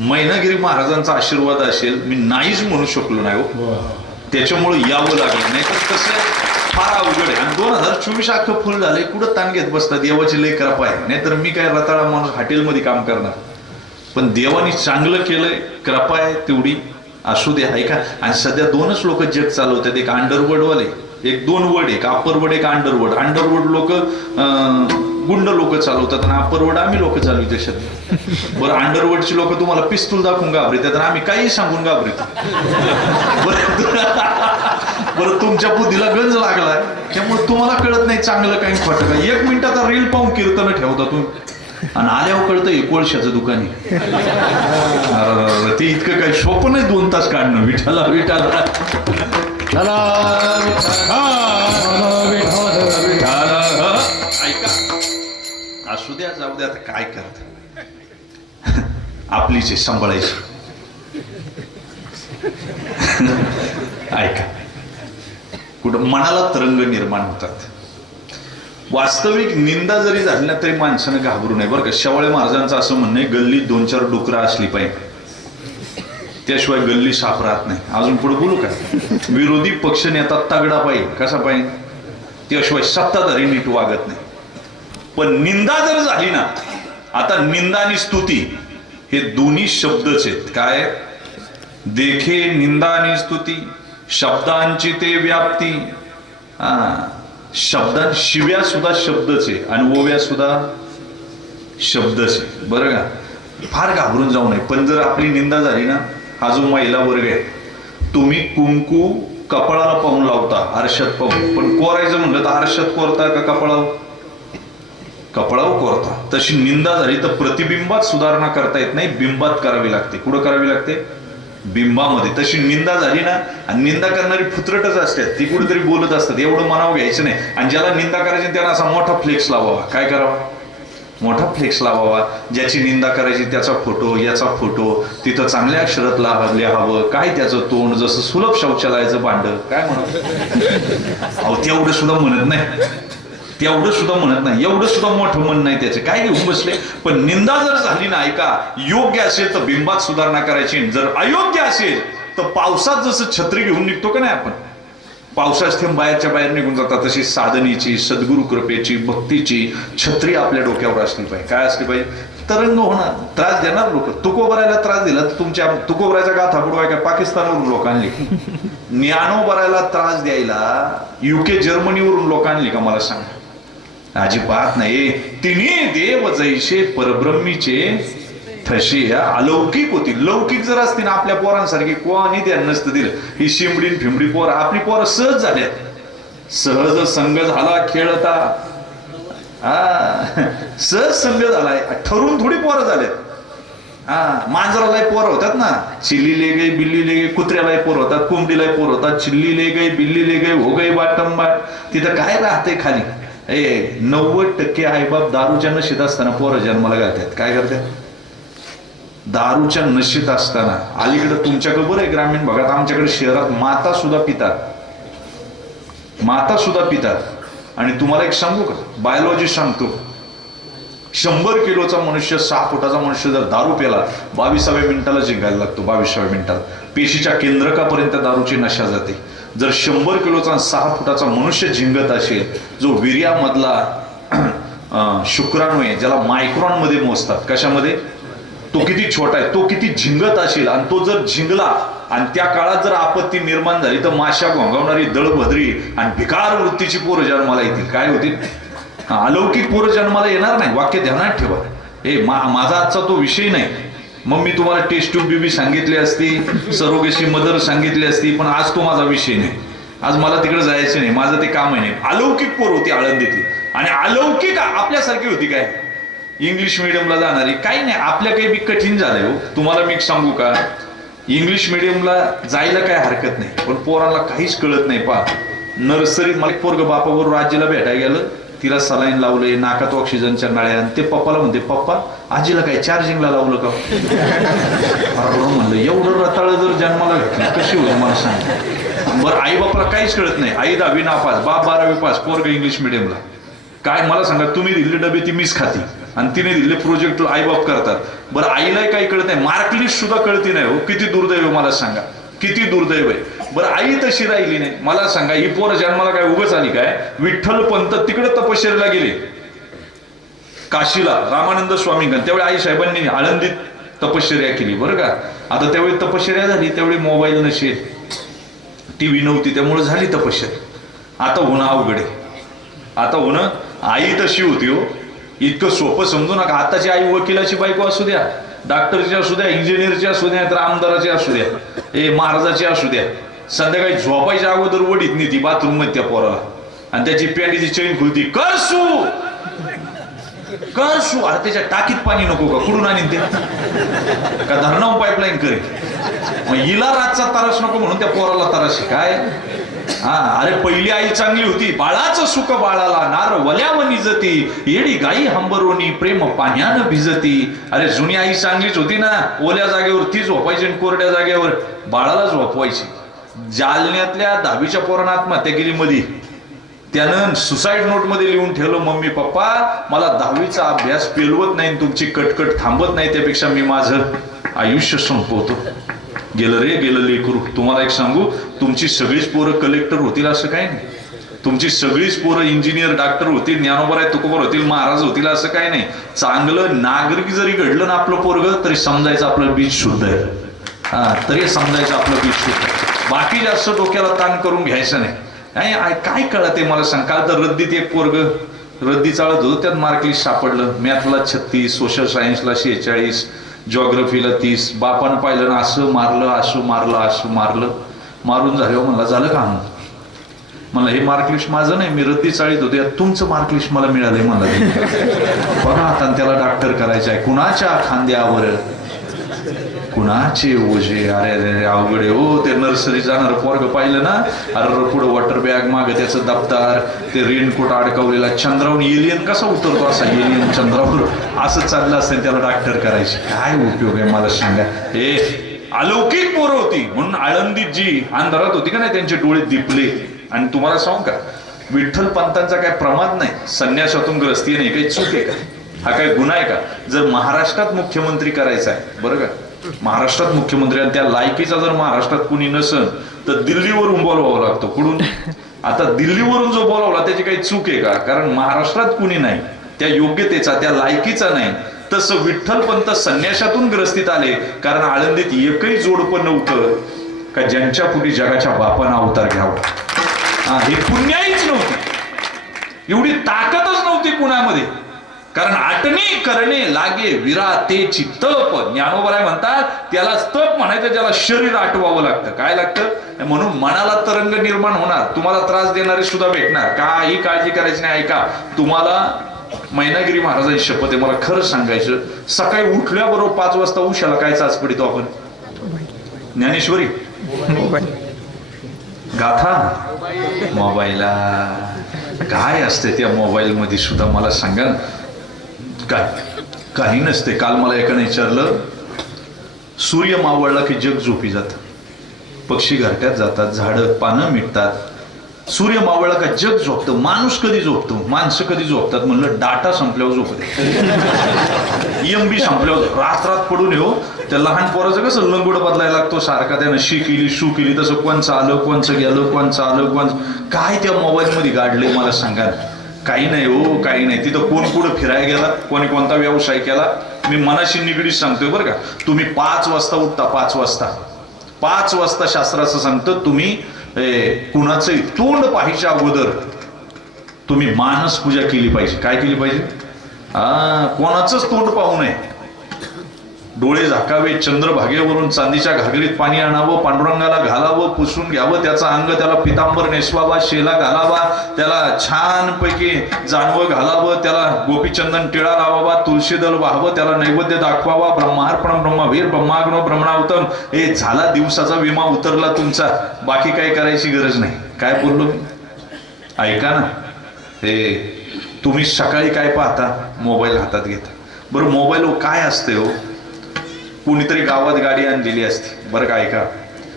मैनागिरी महाराजांचा आशीर्वाद असेल, मी नाहीच म्हणू शकलो नाही हो. त्याच्यामुळे यावं लागलं. नाही तर कसं फार अवघड आहे. आणि 2024 अख्खं फुल झालंय. कुठं ताण घेत बसतात. देवाची लय कृपा आहे. नाहीतर मी काय रताळा माणूस हॉटेलमध्ये काम करणार. पण देवानी चांगलं केलंय, कृपा आहे तेवढी असू दे. ऐका, आणि सध्या 2च लोक जग चालवतात. एक अंडरवर्ल्ड वाले, एक 2 वर्ड, एक अप्परवर्ड, एक अंडरवर्ल्ड. अंडरवर्ल्ड लोक गुंड लोक चालवतात आणि अप्परवर्ड आम्ही लोक चालवतो सध्या. बरं, अंडरवर्ल्डची लोक तुम्हाला पिस्तूल दाखवून घाबरतात आणि आम्ही काही सांगून घाबरतो. बरं, तुमच्या बुद्धीला गंज लागलाय त्यामुळे तुम्हाला कळत नाही चांगलं काही खोटं काय. 1 मिनिटाचा रील पाहून कीर्तन ठेवता तुम्ही आणि आल्यावर कळतं कोळशाचं दुकान आहे. ते इतकं काही सोपं नाही 2 तास काढणं. विठाला विठाला ऐका, असू द्या जाऊ द्या, आता काय करत आपलीच सांभाळायची. ऐका, कुठं मनाला तरंग निर्माण होतात. वास्तविक निंदा जरी झाली ना तरी माणसानं घाबरू नये बरं का. शेवाळे महाराजांचं असं म्हणणं आहे, गल्लीत 2-4 डुकरं असली पाहिजे, त्याशिवाय गल्ली साफ राहत नाही. अजून पुढे बोलू का. विरोधी पक्ष नेता तगडा पाहिजे. कसा पाहिजे? त्याशिवाय सत्ताधारी नीट वागत नाही. पण निंदा जर झाली ना, आता निंदा आणि स्तुती हे दोन्ही शब्दच आहेत. काय देखे निंदा आणि स्तुती, शब्दांची ते व्याप्ती. शब्दां शिव्या सुद्धा शब्दच आहे आणि ओव्या सुद्धा शब्दच आहे बरं का. फार घाबरून जाऊ नये. पण जर आपली निंदा झाली ना, हा जो महिला वर्ग आहे, तुम्ही कुंकू कपाळाला पाहून लावता, आरशात पाहून. पण कोरायचं म्हणलं तर आरशात कोरता का कपाळावर? कपाळावर कोरता. तशी निंदा झाली तर प्रतिबिंबात सुधारणा करता येत नाही, बिंबात करावी लागते. कुठं करावी लागते? बिंबामध्ये. तशी निंदा झाली ना, आणि निंदा करणारी फुत्रटच असतात, ती कुठेतरी बोलत असतात. एवढं मनावर घ्यायचं नाही. आणि ज्याला निंदा करायची त्याला असा मोठा फ्लेक्स लावावा. काय करावा? मोठा फ्लेक्स लावावा. ज्याची निंदा करायची त्याचा फोटो, याचा फोटो, तिथं चांगल्या अक्षरात लिहावं. काय त्याचं तोंड जसं सुलभ शौचालयाचं भांड. काय म्हणत अहो, तेवढं सुद्धा म्हणत नाही, तेवढं सुद्धा म्हणत नाही, एवढं सुद्धा मोठं मन नाही त्याचं. काय घेऊन बसले. पण निंदा जर झाली ना, ऐका, योग्य असेल तर बिंबात सुधारणा करायची, जर अयोग्य असेल तर पावसात जसं छत्री घेऊन निघतो का नाही आपण, पावसाच थेंब बाहेरच्या बाहेर निघून जातात, तशी साधनेची, सद्गुरु कृपेची, भक्तीची छत्री आपल्या डोक्यावर असली पाहिजे. काय असली पाहिजे? तरंग होणार, त्रास देणार लोक. तुकोबरायला त्रास दिला तर तुमच्या तुकोबरायचा गाथा बुडवाय काय पाकिस्तानवरून लोक आणली? ज्ञानोबरायला त्रास द्यायला UK जर्मनीवरून लोक आणली का? मला सांगा. अजिबात नाही. तिन्ही देव जैसे परब्रह्मीचे तशी अलौकिक होती. लौकिक जर असती ना आपल्या पोरांसारखी कोणी त्या नसतं दिलं. ही शिंबडी फिंबडी पोर, आपली पोरं सहज झाल्यात. सहज संघ झाला खेळता, सहज संघ झालाय, ठरून थोडी पोरं झाल्यात. मांजराला पोरं होतात ना, चिल्ली ले गई बिल्ली ले गई, कुत्र्याला पोरं होतात, कोंबडीला पोरं होतात, चिल्ली ले गई बिल्ली ले गई, हो गई बाटम बाट. तिथं काय राहतंय खाली? 90% आईबाप दारूच्या नशेत असताना पोरं जन्माला घालतात. काय करतात? दारूच्या नशेत असताना. अलीकडे तुमच्याकडे बरं आहे ग्रामीण भागात, आमच्याकडे शहरात माता सुद्धा पितात, माता सुद्धा पितात. आणि तुम्हाला एक सांगू का, बायोलॉजी सांगतो, 100 किलोचा मनुष्य, 6 फुटाचा मनुष्य जर दारू पेला 22व्या मिनिटाला जिंकायला लागतो. 22व्या मिनिटाला पेशीच्या केंद्रकापर्यंत दारूची नशा जाते. जर 100 किलोचा 6 फुटाचा मनुष्य झिंगत असेल, जो वीर्यामधला शुक्राणू आहे, ज्याला मायक्रॉन मध्ये मोजतात, कशामध्ये, तो किती छोटा आहे, तो किती झिंगत असेल, आणि तो जर झिंगला आणि त्या काळात जर आपत्ती निर्माण झाली तर माशा घोंगावणारी, दळभद्री आणि भिकार वृत्तीची पोरं जन्माला येतील. काय होतील? अलौकिक पोरं जन्माला येणार नाही. वाक्य ध्यानात ठेवा. माझा आजचा तो विषय नाही. मग मी तुम्हाला टेस्ट ट्यूब बीबी सांगितली असती, सरोगेसी मदर सांगितली असती, पण आज तो माझा विषय नाही. आज मला तिकडे जायचं नाही, माझं ते काम आहे नाही. अलौकिक पोर होती आळंदीतली, आणि अलौकिक आपल्यासारखी होती काय, इंग्लिश मिडियमला जाणारी. काही नाही, आपल्या काही बी कठीण झालंय हो. तुम्हाला मी सांगू का, इंग्लिश मिडियमला जायला काय हरकत नाही, पण पोरांना काहीच कळत नाही. नर्सरीत मला पोरग बापाबरोबर आजीला भेटायला गेलं, तिला सलाईन लावले, नाकात ऑक्सिजनच्या नळ्या, आणि ते पप्पाला म्हणते, पप्पा आजीला काय चार्जिंगला लावलं का? म्हणलं एवढं रताळ जर जन्माला घेतलं कशी होईल मला सांग. बरं, आई बापाला काहीच कळत नाही. आई 10वी नापास, बाप 12वी पास, पोरग इंग्लिश मिडियमला. काय मला सांगा, तुम्ही दिले डबे ती मीच खाती, आणि तिने दिले प्रोजेक्ट आईबाप करतात. बरं, आईला काही कळत नाही, मार्कलिस्ट सुद्धा कळती नाही हो. किती दुर्दैव मला सांगा, किती दुर्दैव आहे. बरं, आई तशी राहिली नाही. मला सांगा, ही पोर जन्माला काय उगाच आली काय? विठ्ठल पंत तिकडे तपश्चर्याला गेले, काशीला, रामानंद स्वामींकडे. त्यावेळी आई साहेबांनी आळंदीत तपश्चर्या केली बरं का. आता त्यावेळी तपश्चर्या झाली, त्यावेळी मोबाईल नसेल, टीव्ही नव्हती, त्यामुळे झाली तपश्चर्या. आता होणं अवघड आहे. आता होणं, आई तशी होती हो. इतकं सोपं समजू नका. आताची आई वकिलाची बायको असू द्या, डॉक्टरची असू द्या, इंजिनियरची असू द्या, तर आमदाराची असू द्या, महाराजाची असू द्या, संध्याकाळी झोपायच्या अगोदर वडीत नेती बाथरूम मध्ये त्या पोराला, आणि त्याची पॅन्टीची चैन खुलती, करसू करसू. अरे त्याच्या टाकीत पाणी नको का? कुठून आणीन ते का? धरणावर पाईपलाईन करेल. मग हिला रातचा तारस नको म्हणून त्या पोराला तारस काय? अरे पहिली आई चांगली होती, बाळाचं सुख बाळाला, नार वल्याव निजती, येडी गाई हंबरोनी, प्रेम पाण्यानं भिजती. अरे जुनी आई चांगलीच होती ना, ओल्या जागेवर ती झोपायची आणि कोरड्या जागेवर बाळाला झोपवायची. जालन्यातल्या 10वीच्या पोरानं आत्महत्या केली मध्ये, त्यानं सुसाईड नोट मध्ये लिहून ठेवलं, मम्मी पप्पा मला 10वीचा अभ्यास पेलवत नाही, तुमची कटकट थांबत नाही, त्यापेक्षा मी माझं आयुष्य संपवतो. गेलं रे गेलं लेकरू. तुम्हाला एक सांगू, तुमची सगळीच पोरं कलेक्टर होतील असं काही नाही. तुमची सगळीच पोरं इंजिनियर, डॉक्टर होतील, ज्ञानोबा तुकोबर होतील, महाराज होतील असं काही नाही. चांगलं नागरिक जरी घडलं ना आपलं पोरग, तरी समजायचं आपलं बीज शुद्ध आहे. तरी समजायचं आपलं बीज शुद्ध आहे. बाकी जास्त डोक्याला ताण करून घ्यायचं नाही. काय कळत आहे मला सांग. काल तर रद्दीत एक पोरग रद्दी चालत होतं, त्यात मार्कलिस्ट सापडलं. मॅथला 36, सोशल सायन्सला 46, जिओग्राफीला 30. बापानं पाहिलं ना, असं मारलं, असं मारलं, असं मारलं. मारून झाल्यावर म्हणला, झालं का? म्हणलं हे मार्कलिस्ट माझं नाही, मी रद्दी चाळीत होते, तुमचं मार्कलिस्ट मला मिळालंय. म्हणलं बघा आता त्याला डॉक्टर करायचं आहे. कुणाच्या खांद्यावर कुणाचे ओझे. अरे अरे अवघड आहे हो. ते नर्सरी जाणार पोरग पाहिलं ना, अरे पुढं वॉटर बॅग, माग त्याचं दप्तर, ते रेनकोट अडकवलेला. चंद्रावरून एलियन कसा उतरतो असा एलियन चंद्रावर असं चाललं असतं, त्याला डॉक्टर करायचे. काय उपयोग आहे मला सांगा. हे अलौकिक पोरं होती म्हणून आळंदीत जी अंधारात होती का नाही, त्यांचे डोळे दिपले. आणि तुम्हाला सांगू का, विठ्ठल पंतांचा काय प्रमाद नाही, संन्यासातून ग्रस्ती नाही. काही चूक आहे का? हा काय गुन्हा आहे का? जर महाराष्ट्रात मुख्यमंत्री करायचा आहे बरं का, महाराष्ट्रात मुख्यमंत्री, आणि त्या लायकीचा जर महाराष्ट्रात कुणी नसन तर दिल्लीवरून बोलवावं लागतं. कुठून? आता दिल्लीवरून जो बोलावला त्याची काही चूक आहे का? कारण महाराष्ट्रात कुणी नाही त्या योग्यतेचा, त्या लायकीचा नाही. तसं विठ्ठलपंत संन्याशातून ग्रस्तीत आले, कारण आळंदीत एकही जोडपं नव्हतं का ज्यांच्या पुढे जगाच्या बापानं अवतार घ्यावा. हे पुण्याईच नव्हती, एवढी ताकदच नव्हती कुणामध्ये. कारण आटणे करणे लागे विरातेची तप. ज्ञानोबराय म्हणतात त्याला तप म्हणायचं ज्याला शरीर आटवावं लागतं. काय लागतं? म्हणून मनाला तरंग निर्माण होणार, तुम्हाला त्रास देणारे सुद्धा भेटणार, काही काळजी करायची नाही. ऐका, तुम्हाला मैनागिरी महाराजांची शपथ आहे, मला खरं सांगायचं, सकाळी उठल्याबरोबर 5 वाजता उशाला काय चाच पडितो आपण? ज्ञानेश्वरी, गाथा, मोबाईलला काय असते त्या मोबाईल मध्ये सुद्धा मला सांगा. काय काही नसते. काल मला एकाने विचारलं, सूर्य मावळला की जग झोपी जात, पक्षी घरट्यात जातात, झाडं पानं मिटतात. सूर्य मावळला का जग झोपतं, माणूस कधी झोपतो, माणसं कधी झोपतात? म्हणलं डाटा संपल्यावर झोपते, EMB संपल्यावर. रात्रात पडून येऊ. त्या लहान पोराचं कसं लंगोड बदलायला लागतो सारखा, त्यानं शी केली शू केली, तसं कोणचं आलं कोणचं गेलं कोणचं आलं कोणचं काय त्या मोबाईल मध्ये गाडले मला सांगा. काही नाही हो, काही नाही. तिथं कोण कुठं फिरायला गेला, कोणी कोणता व्यवसाय केला. मी मनाशी निगडीत सांगतोय बरं का. तुम्ही 5 वाजता उठता, 5 वाजता शास्त्र असं सांगतं, तुम्ही कुणाचंही तोंड पाहायच्या अगोदर तुम्ही मानस पूजा केली पाहिजे. काय केली पाहिजे? कोणाचंच तोंड पाहू नये. डोळे झाकावे, चंद्रभागेवरून चांदीच्या घागरीत पाणी आणावं, पांडुरंगाला घालावं, पुसून घ्यावं त्याचं अंग, त्याला पितांबर नेसवावा, शेला घालावा, त्याला छानपैकी जानवं घालावं, त्याला गोपीचंदन टिळा लावावा, तुळशी दल व्हावं, त्याला नैवेद्य दाखवावा, ब्रह्मार्पण ब्रह्मवीर ब्रह्माग्नो ब्रह्मणावतम. हे झाला, दिवसाचा विमा उतरला तुमचा, बाकी काही करायची गरज नाही. काय बोललो मी? ऐका ना, हे तुम्ही सकाळी काय पाहता? मोबाईल हातात घेता. बरं, मोबाईलवर काय असते हो? कोणीतरी गावात गाडी आणलेली असते बरं का, ऐका,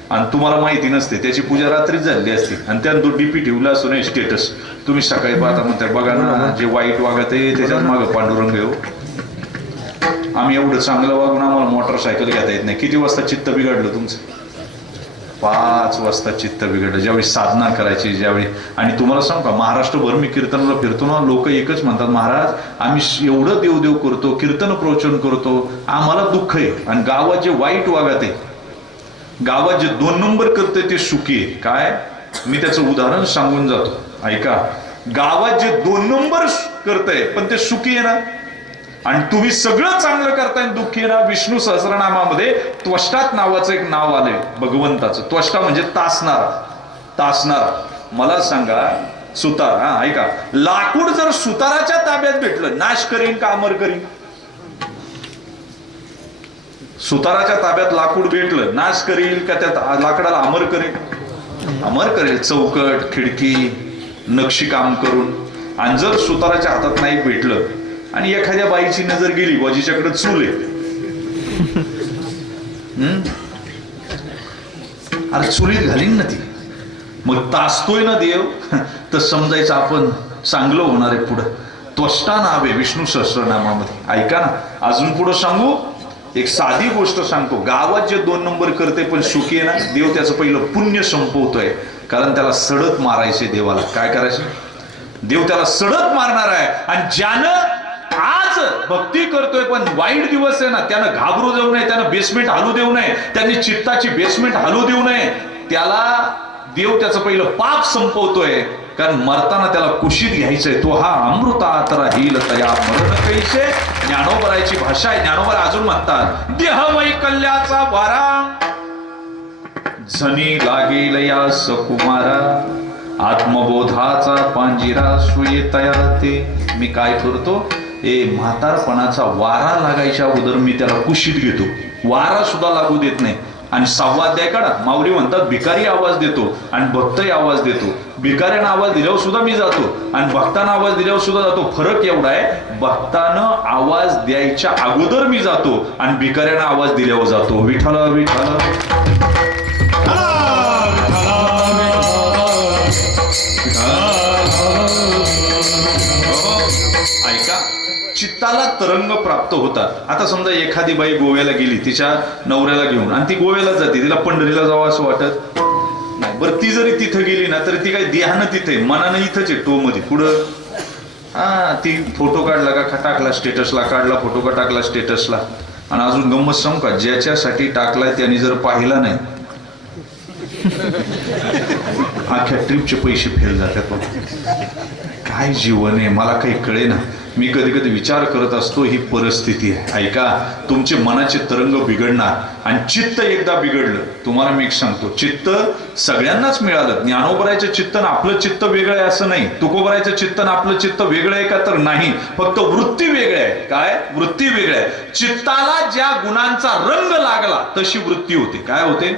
आणि तुम्हाला माहिती नसते, त्याची पूजा रात्रीच झालेली असते, आणि त्यानं तो DP ठेवला असतो ना स्टेटस. तुम्ही सकाळी पाहता म्हणता, बघा ना जे वाईट वागत आहे त्याच्यात मागं पांडुरंग येऊ. आम्ही एवढं चांगलं वागून आम्हाला मोटरसायकल घेता येत नाही. किती वाजता चित्त बिघडलं तुमचं? 5 वाजता चित्त बिघडलं, ज्यावेळी साधना करायची, ज्यावेळी. आणि तुम्हाला सांगू का, महाराष्ट्रभर मी कीर्तनाला फिरतो ना, लोक एकच म्हणतात, महाराज आम्ही एवढं देवदेव करतो, कीर्तन प्रवचन करतो, आम्हाला दुःख आहे. आणि गावात जे वाईट वागत आहे, गावात जे 2 नंबर करते ते सुखी आहे. काय? मी त्याचं उदाहरण सांगून जातो, ऐका. गावात जे 2 नंबर करतंय पण ते सुखी आहे ना, आणि तुम्ही सगळं चांगलं करताय दुःखी ना. विष्णू सहस्रनामामध्ये त्वष्टात नावाचं एक नाव आलंय भगवंताचं. त्वष्टा म्हणजे तासणारा. मला सांगा, सुतार, ऐका, लाकूड जर सुताराच्या ताब्यात भेटलं, नाश करीन का अमर करीन? सुताराच्या ताब्यात लाकूड भेटलं, नाश करील का त्या लाकडाला अमर करेल? अमर करेल. चौकट, खिडकी, नक्षी काम करून. आणि जर सुताराच्या हातात नाही भेटलं आणि एखाद्या बाईची नजर गेली, बाजीच्याकडे चूल आहे, अरे चुलीत घालीन ना ती, मग तासतोय ना देव, तर समजायचं आपण चांगलं होणार आहे पुढं. त्वष्टा नाव आहे विष्णू सहस्रनामामध्ये. ऐका ना, अजून पुढं सांगू, एक साधी गोष्ट सांगतो. गावात जे 2 नंबर करते पण सुखी आहे ना, देव त्याचं पहिलं पुण्य संपवतोय. कारण त्याला सडत मारायचे देवाला. काय करायचं? देव त्याला सडत मारणार आहे. आणि ज्यानं आज भक्ती करतोय पण वाईट दिवस आहे ना, त्यानं घाबरू देऊ नये, त्यानं बेसमेंट हलू देऊ नये, त्यांनी चित्ताची बेसमेंट हलू देऊ नये. त्याला देव त्याचं पहिलं पाप संपवतोय. कारण मरताना त्याला कुशीत घ्यायचंय. तो हा अमृतात राहील तया मरण कैसे. ज्ञानोबरायची भाषा आहे. ज्ञानोबर अजून म्हणतात, देह वैकल्याचा वारा झनी लागेल या सकुमारा, आत्मबोधाचा पांजिरा सुये तया ते. मी काय करतो, म्हातारपणाचा वारा लागायच्या अगोदर मी त्याला कुशीत घेतो. वारा सुद्धा लागू देत नाही. आणि 6वा अध्याय काढा, माऊली म्हणतात भिकारी आवाज देतो आणि भक्तही आवाज देतो. भिकाऱ्यानं आवाज दिल्यावर सुद्धा मी जातो आणि भक्तानं आवाज दिल्यावर सुद्धा जातो. फरक एवढा आहे, भक्तानं आवाज द्यायच्या अगोदर मी जातो आणि भिकाऱ्यानं आवाज दिल्यावर जातो. विठ्ठल विठ्ठल. ऐका, चित्ताला चित्ताला तरंग प्राप्त होतात. आता समजा एखादी बाई गोव्याला गेली तिच्या नवऱ्याला घेऊन आणि ती गोव्याला जाते, तिला पंढरीला जावं असं वाटत नाही. बरं ती जरी तिथं गेली ना तरी ती काय देहानं तिथे मनानं इथंच आहे टो मध्ये पुढं. ती फोटो काढला का टाकला स्टेटसला, काढला फोटो का टाकला स्टेटसला. आणि अजून गंमत सांगू का, ज्याच्यासाठी टाकलाय त्यांनी जर पाहिला नाही अख्ख्या ट्रिपचे पैसे फेल जातात. काय जीवन आहे मला काही कळे ना. मी कधी कधी विचार करत असतो ही परिस्थिती आहे. ऐका, तुमचे मनाचे तरंग बिघडणार आणि चित्त एकदा बिघडलं, तुम्हाला मी एक सांगतो, चित्त सगळ्यांनाच मिळालं. ज्ञानोबरायचं चित्त ना आपलं चित्त वेगळं आहे असं नाही, तुकोबरायचं चित्त ना आपलं चित्त वेगळं आहे का, तर नाही, फक्त वृत्ती वेगळी आहे. काय वृत्ती वेगळी आहे. चित्ताला ज्या गुणांचा रंग लागला तशी वृत्ती होते. काय होते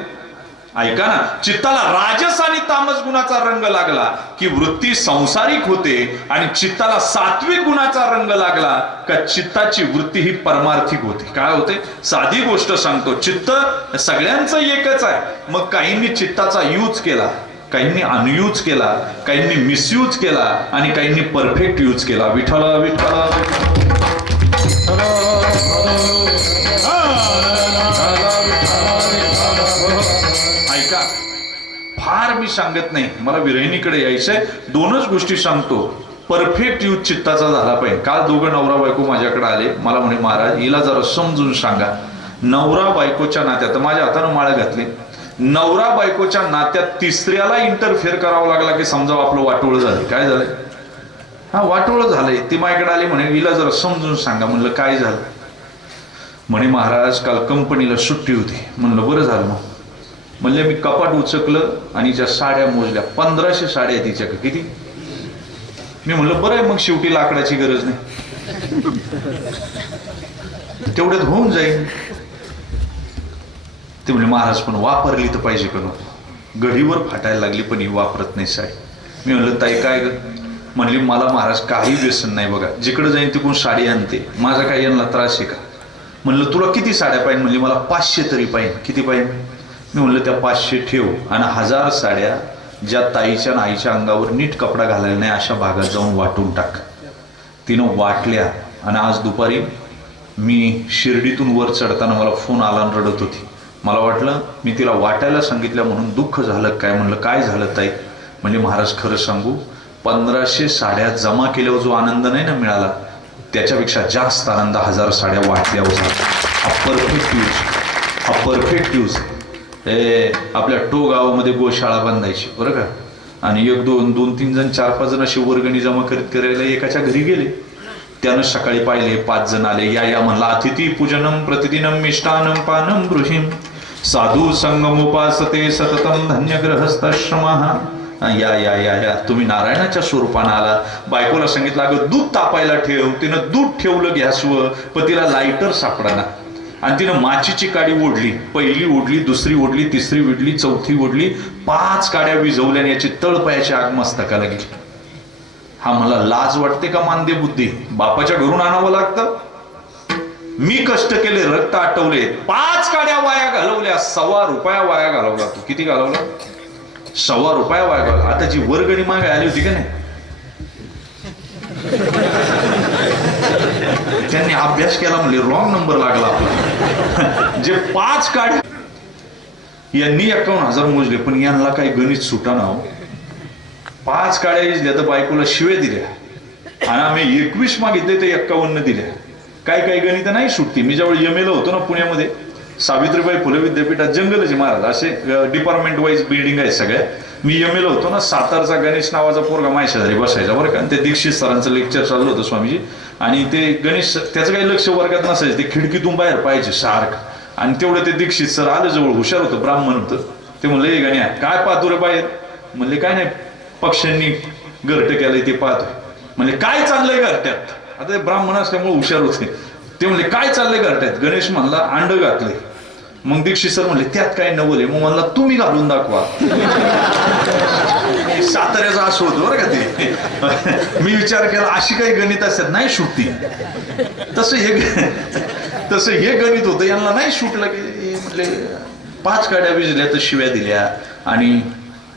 ऐका ना, चित्ताला राजस आणि तामस गुणाचा रंग लागला की वृत्ती संसारिक होते, आणि चित्ताला सात्विक गुणाचा रंग लागला का चित्ताची वृत्ती ही परमार्थिक होते. काय होते, साधी गोष्ट सांगतो, चित्त सगळ्यांचं एकच आहे. मग काहींनी चित्ताचा यूज केला, काहींनी अनयूज केला, काहींनी मिसयूज केला आणि काहींनी परफेक्ट यूज केला. विठ्ठला विठ्ठला ऐका, फार मी सांगत नाही, मला विरहिणीकडे यायचंय. दोनच गोष्टी सांगतो. परफेक्ट यूज चित्ताचा झाला पाहिजे. काल दोघं नवरा बायको माझ्याकडे आले, मला म्हणे महाराज हिला जरा समजून सांगा. नवरा बायकोच्या नात्यात माझ्या हातानं माळ घातली. नवरा बायकोच्या नात्यात तिसऱ्याला इंटरफेअर करावं लागला की समजा आपलं वाटोळ झालं. काय झालंय, वाटोळ झालंय. ती माझ्याकडे आली, म्हणे हिला जरा समजून सांगा. म्हणलं काय झालं. म्हणे महाराज काल कंपनीला सुट्टी होती. म्हणलं बरं झालं. मग म्हणले मी कपाट उचकलं आणि ज्या साड्या मोजल्या, 1500 साड्या तिच्या. किती. मी म्हणलं बरं आहे, मग शेवटी लाकडाची गरज नाही, तेवढ्यात होऊन जाईल. ते म्हणजे महाराज पण वापरली तर पाहिजे का नको. घडीवर फाटायला लागली पण ही वापरत नाही साडी. मी म्हणलं ताई काय ग. म्हणली मला महाराज काही व्यसन नाही बघा, जिकडे जाईन तिकडून साडी आणते, माझा काही यांना त्रास आहे का. म्हणलं तुला किती साड्या पाहिजे. म्हणली मला 500 तरी पाहिजे. किती पाहिजे. मी म्हणलं त्या 500 ठेव आणि 1000 साड्या ज्या ताईच्या आणि आईच्या अंगावर नीट कपडा घालायला नाही अशा भागात जाऊन वाटून टाक. तिनं वाटल्या आणि आज दुपारी मी शिर्डीतून वर चढताना मला फोन आला आणि रडत होती. मला वाटलं मी तिला वाटायला सांगितलं म्हणून दुःख झालं काय. म्हणलं काय झालं ताई. म्हणजे महाराज खरं सांगू, 1500 साड्या जमा केल्यावर जो आनंद नाही ना मिळाला, त्याच्यापेक्षा जास्त आनंद 1000 साड्या वाटल्यावर झाला. हा परफेक्ट यूज, हा परफेक्ट यूज. आपल्या टो गावामध्ये गोशाळा बांधायची बरं का, आणि 1 2 2 3 जण 4 5 जण अशी वर्गणी जमा करायला एकाच्या घरी गेले. त्यानं सकाळी पाहिले 5 जण आले. या म्हणला अतिथी पूजनम प्रतिदिनम मिष्टानम पानम गृहीम साधू संगमुपासते सततम धन्य गृहस्थाश्रमः. या या या या तुम्ही नारायणाच्या स्वरूपानं आला. बायकोला सांगितलं अगं दूध तापायला ठेव. तिनं दूध ठेवलं गॅसवर, पण तिला लायटर सापडाना आणि तिनं माचीची काडी ओढली. पहिली ओढली, दुसरी ओढली, तिसरी ओढली, चौथी ओढली, 5 काड्या विझवल्याने याची तळपायाची आग मस्तकाला गेली. हा मला लाज वाटते का मानदे बुद्धी. बापाच्या घरून आणावं लागतं. मी कष्ट केले, रक्त आटवले, 5 काड्या वाया घालवल्या, ₹1.25 वाया घालवला. तू किती घालवला. ₹1.25 वाया घालवला. आता जी वर्गणी मागे आली होती का नाही, त्यांनी अभ्यास केला, म्हणजे रॉंग नंबर लागला आपला. जे 5 काड्या यांनी 51,000 मोजले, पण यांना काही गणित सुटाना हो. 5 काड्या इजल्या तर बायकोला शिव्या दिल्या आणि आम्ही 21 मागितले तर 51 दिल्या. काही गणित नाही सुटती. मी ज्यावेळी MA होतो ना पुण्यामध्ये, सावित्रीबाई फुले विद्यापीठात जंगलचे महाराज असे डिपार्टमेंट वाईज बिल्डिंग आहे सगळ्या. मी MA होतो ना, सातारचा गणेश नावाचा पोरगा माझ्या शेजारी बसायचा बरं का. ते दीक्षित सरांचं लेक्चर चाललं होतं स्वामीजी, आणि ते गणेश त्याचं काही लक्ष वर्गात नसायचं, ते खिडकीतून बाहेर पाहायचे सारखं. आणि तेवढं ते दीक्षित सर आलं जवळ, हुशार होतं, ब्राह्मण होतं. ते म्हणलं हे गण्या काय पाहतो रे बाहेर. म्हणले काय नाही, पक्ष्यांनी घरटं केलंय ते पाहतोय. म्हणले काय चाललंय घरट्यात. आता ते ब्राह्मण असल्यामुळे हुशार होते. ते म्हणले काय चाललंय घरट्यात. गणेश म्हणला अंड घातलंय. मग दीक्षित सर म्हणले त्यात काय नवले. मग म्हणला तुम्ही घालून दाखवा. साताऱ्याचा असं होतं बरं का ते. मी विचार केला अशी काही गणित असतात नाही सुटती. तसं हे गणित होतं, यांना नाही सुटलं की. म्हटले 5 काड्या विजल्या तर शिव्या दिल्या आणि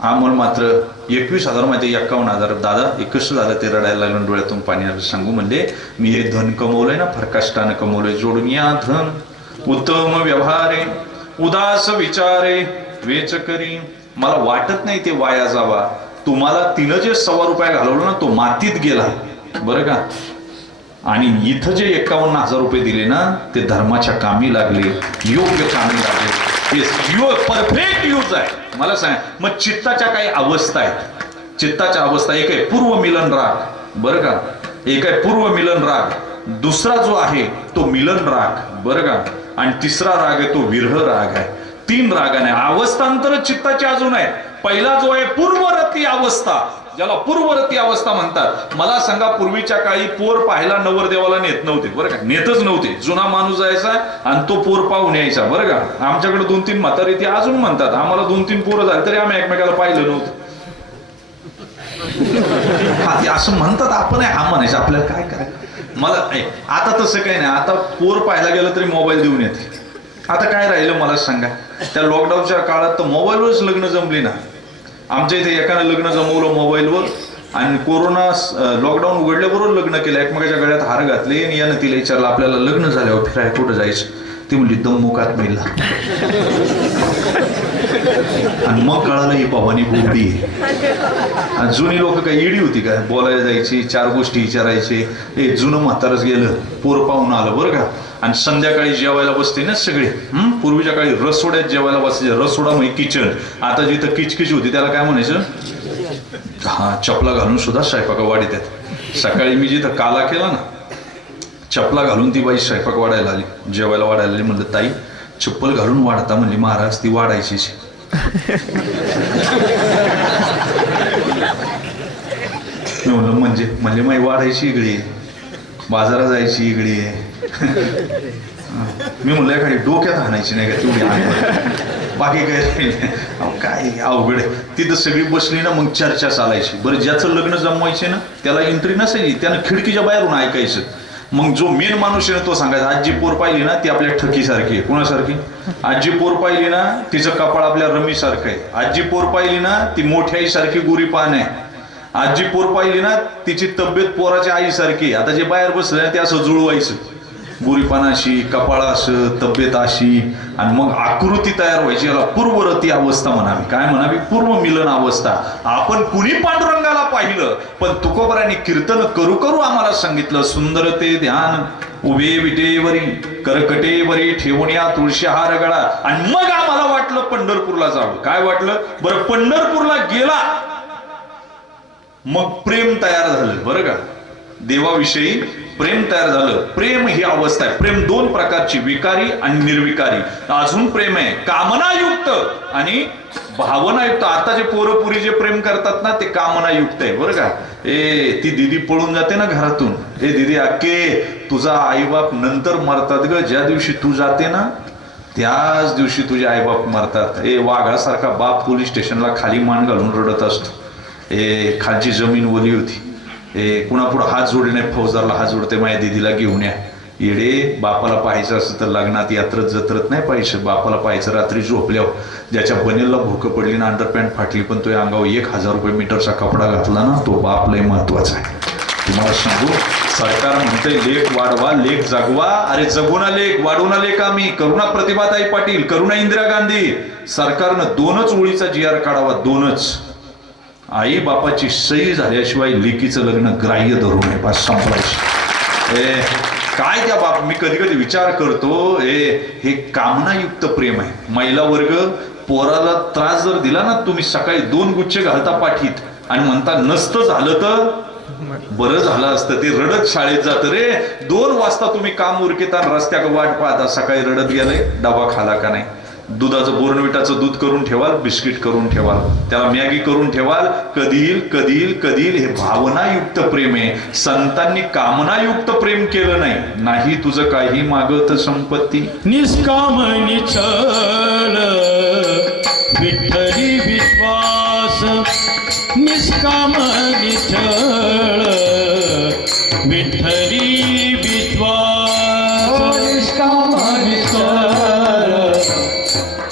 अमोल मात्र 21,000 माहिती 51,000. दादा एकच झालं ते रडायला लागलं, डोळ्यातून पाणी सांगू म्हणले मी हे धन कमवलंय ना, फार कष्टानं कमवलंय. जोडून या धन उत्तम व्यवहारे उदास विचारे वेच करी. मला वाटत नाही ते वाया जावा. तुम्हाला तिनं जे 1.25 रुपये घालवलं ना, तो मातीत गेला बरं का. आणि इथं जे 51,000 रुपये दिले ना, ते धर्माच्या कामी लागले, योग्य कामी लागले. परफेक्ट यूज आहे. मला सांग, मग चित्ताच्या काही अवस्था आहेत. चित्ताच्या अवस्था एक आहे पूर्व मिलन राग बरं का, एक आहे पूर्व मिलन राग, दुसरा जो आहे तो मिलन राग बरं का, आणि तिसरा राग आहे तो विरह राग आहे. 3 रागाने अवस्थांतर चित्ताची अजून आहे. पहिला जो आहे पूर्वरती अवस्था, ज्याला पूर्वरती अवस्था म्हणतात. मला सांगा, पूर्वीच्या काळी पोर पाहायला नवरदेवाला नेत नव्हते बरं का, नेतच नव्हते. जुना माणूस जायचा आणि तो पोर पाहून यायचा बरं का. आमच्याकडे 2-3 म्हातारी ती अजून म्हणतात, आम्हाला 2-3 पोरं झाली तरी आम्ही एकमेकाला पाहिलं नव्हतं. हा ते असं म्हणतात, आपण हा म्हणायचं, आपल्याला काय करायचं. मला आता तसं काही नाही. आता पोर पाहायला गेलं तरी मोबाईल देऊन येते. आता काय राहिलं मला सांगा. त्या लॉकडाऊनच्या काळात तर मोबाईलवरच लग्न जमली ना. आमच्या इथे एकानं लग्न जमवलं मोबाईलवर, आणि कोरोना लॉकडाऊन उघडल्याबरोबर लग्न केलं. एकमेकाच्या गळ्यात हार घातले आणि यानं तिला विचारलं आपल्याला लग्न झाल्यावर फिराय कुठं जायचं. ती म्हणली दममुखात मिळला. आणि मग कळालं ही पवानी बोबडी. आणि जुनी लोक काही इडी होती का, बोलायला जायची, 4 गोष्टी विचारायचे. हे जुनं म्हातारच गेलं, पोर पाहून आलं बरं का. आणि संध्याकाळी जेवायला बसते ना सगळे. पूर्वीच्या काळी रसोड्यात जेवायला बसायचे. रसोडा म्हणजे किचन. आता जिथं किचकिच होती त्याला काय म्हणायचं, हा चपला घालून सुद्धा स्वयंपाक वाढीत आहेत. सकाळी मी जिथं काला केला ना, चपला घालून ती बाई स्वयंपाक वाढायला आली, जेवायला वाढायला आली. म्हणलं ताई चप्पल घालून वाढता. म्हणली महाराज ती वाढायची. मी म्हणलं म्हणजे माई वाढायची इकडे, बाजारात जायची इकडे. मी म्हणलं एखादी डोक्यात आणायची नाही का तेवढी, बाकी काय अवघड आहे. तिथं सगळी बसली ना, मग चर्चा चालायची. बरं ज्याचं लग्न जमवायचे ना त्याला एंट्री नसायची, त्यानं खिडकीच्या बाहेरून ऐकायचं. मग जो मेन माणूस आहे ना तो सांगायचा, आजी पोर पाहिली ना ती आपल्या ठकीसारखी आहे. कोणासारखी? आजी पोर पाहिली ना तिचं कपाळ आपल्या रमीसारखं आहे. आजी पोर पाहिली ना ती मोठ्याईसारखी गोरी पान आहे. आजी पोर पाहिली ना तिची तब्येत पोराच्या आईसारखी. आता जे बाहेर बसले ना ते असं जुळवायचं, गोरीपानाशी, कपाळ असं, तब्येत अशी, आणि मग आकृती तयार व्हायची. याला पूर्वरती अवस्था म्हणावी. काय म्हणावी? पूर्व मिलन अवस्था. आपण कुणी पांडुरंगाला पाहिलं, पण तुकोबरांनी कीर्तन करू करू आम्हाला सांगितलं, सुंदर ते ध्यान उभे विटेवरी करकटेवरी ठेवण्या तुळशी हार गळा. आणि मग आम्हाला वाटलं पंढरपूरला जावं. काय वाटलं बरं? पंढरपूरला गेला मग प्रेम तयार झालं बरं का, देवाविषयी प्रेम तयार झालं. प्रेम ही अवस्था आहे. प्रेम 2 प्रकारची, विकारी आणि निर्विकारी. अजून प्रेम आहे कामनायुक्त आणि भावनायुक्त. आता जे पोरपुरी जे प्रेम करतात ना ते कामनायुक्त आहे बरं का. ती दिदी पळून जाते ना घरातून, दिदी अक्के तुझा आईबाप नंतर मरतात ग, ज्या दिवशी तू जाते ना त्याच दिवशी तुझे आईबाप मरतात. वाघासारखा बाप पोलीस स्टेशनला खाली मान घालून रडत असतो. खालची जमीन ओली होती. कुणापुढं हात जोडले नाही, फौजदारला हात जोडते, माझ्या दिदीला घेऊन या. येडे, बापाला पाहायचं असं तर लग्नात यात्रत जत्रत नाही पाहिजे. बापाला पाहायचं रात्री झोपल्यावर. ज्याच्या बनेलला भूक पडली ना, अंडरपॅन्ट फाटली, पण तो अंगावर 1,000 रुपये मीटरचा कपडा घातला ना, तो बाप लय महत्वाचा आहे. तुम्हाला सांगू, सरकार म्हणतंय लेख वाढवा, लेख जगवा. अरे जगू ना लेख, वाढवू ना लेख. आम्ही करुणा प्रतिभाताई पाटील, करुणा इंदिरा गांधी. सरकारनं 2च ओळीचा GR काढावा, 2च. आई बापाची सही झाल्याशिवाय लेकीचं लग्न ग्राह्य धरू नये. पास संपवायची. काय त्या बाप, मी कधी कधी विचार करतो, हे कामनायुक्त प्रेम आहे. महिला वर्ग पोराला त्रास जर दिला ना, तुम्ही सकाळी 2 गुच्छ घालता पाठीत आणि म्हणता नसतं झालं तर बरं झालं असतं. ते रडत शाळेत जात रे. 2 वाजता तुम्ही काम उरकेता, रस्त्याक वाट पाहता, सकाळी रडत गेले डबा खाला का नाही. दुधाचं बोर्नविटाचं दूध करून ठेवाल, बिस्किट करून ठेवाल, त्याला मॅगी करून ठेवाल. कधील कधील कधील. हे भावनायुक्त प्रेम आहे. संतांनी कामनायुक्त प्रेम केलं नाही. नाही तुझं काही मागत संपत्ती, निष्काम निचल विठ्ठली विश्वास. निष्काम निचल विठ्ठली विश्वास. निष्काम निचल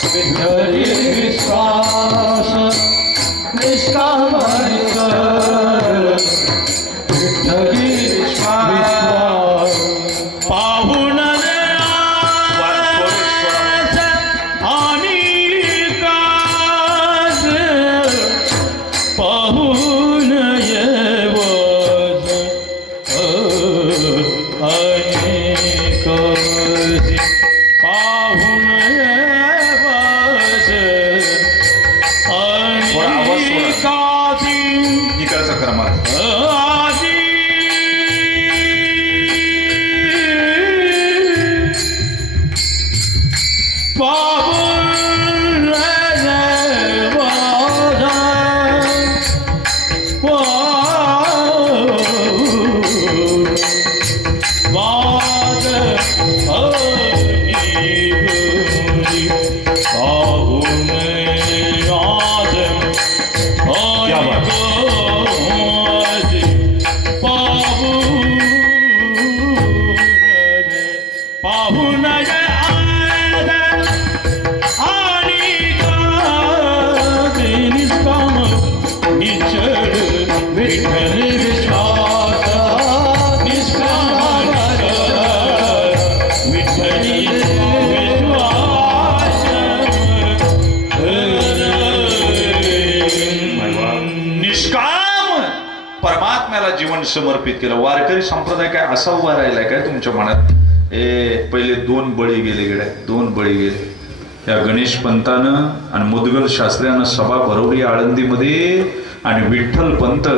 विठ्ठली विश्वास. काजी इकडचा क्रमांक आजी पावन परमात्म्याला जीवन समर्पित केलं. वारकरी संप्रदाय काय असा उभा राहिलाय काय तुमच्या मनात? पहिले 2 बळी गेले गेड्या, 2 बळी गेले. या गणेश पंतानं आणि मुदगल शास्त्र्यानं सभा भरवली आळंदीमध्ये आणि विठ्ठल पंत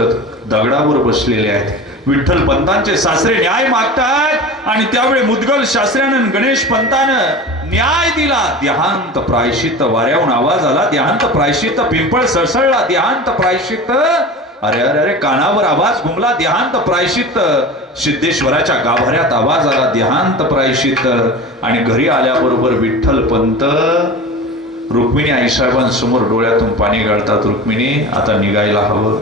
दगडावर बसलेले आहेत. विठ्ठल पंतांचे सासरे न्याय मागतात आणि त्यावेळी मुदगल शास्त्र्यानं गणेश पंतानं न्याय दिला. देहांत प्रायश्चित्त, वाऱ्याहून आवाज आला देहांत प्रायश्चित्त, पिंपळ सळसळला देहांत प्रायश्चित्त. अरे अरे अरे कानावर आवाज घुमला देहांत प्रायश्चित्त. सिद्धेश्वराच्या गाभाऱ्यात आवाज आला देहांत प्रायश्चित्त. आणि घरी आल्याबरोबर विठ्ठल पंत रुक्मिणी आईसाहेबांसमोर डोळ्यातून पाणी गाळतात. रुक्मिणी आता निघायला हवं.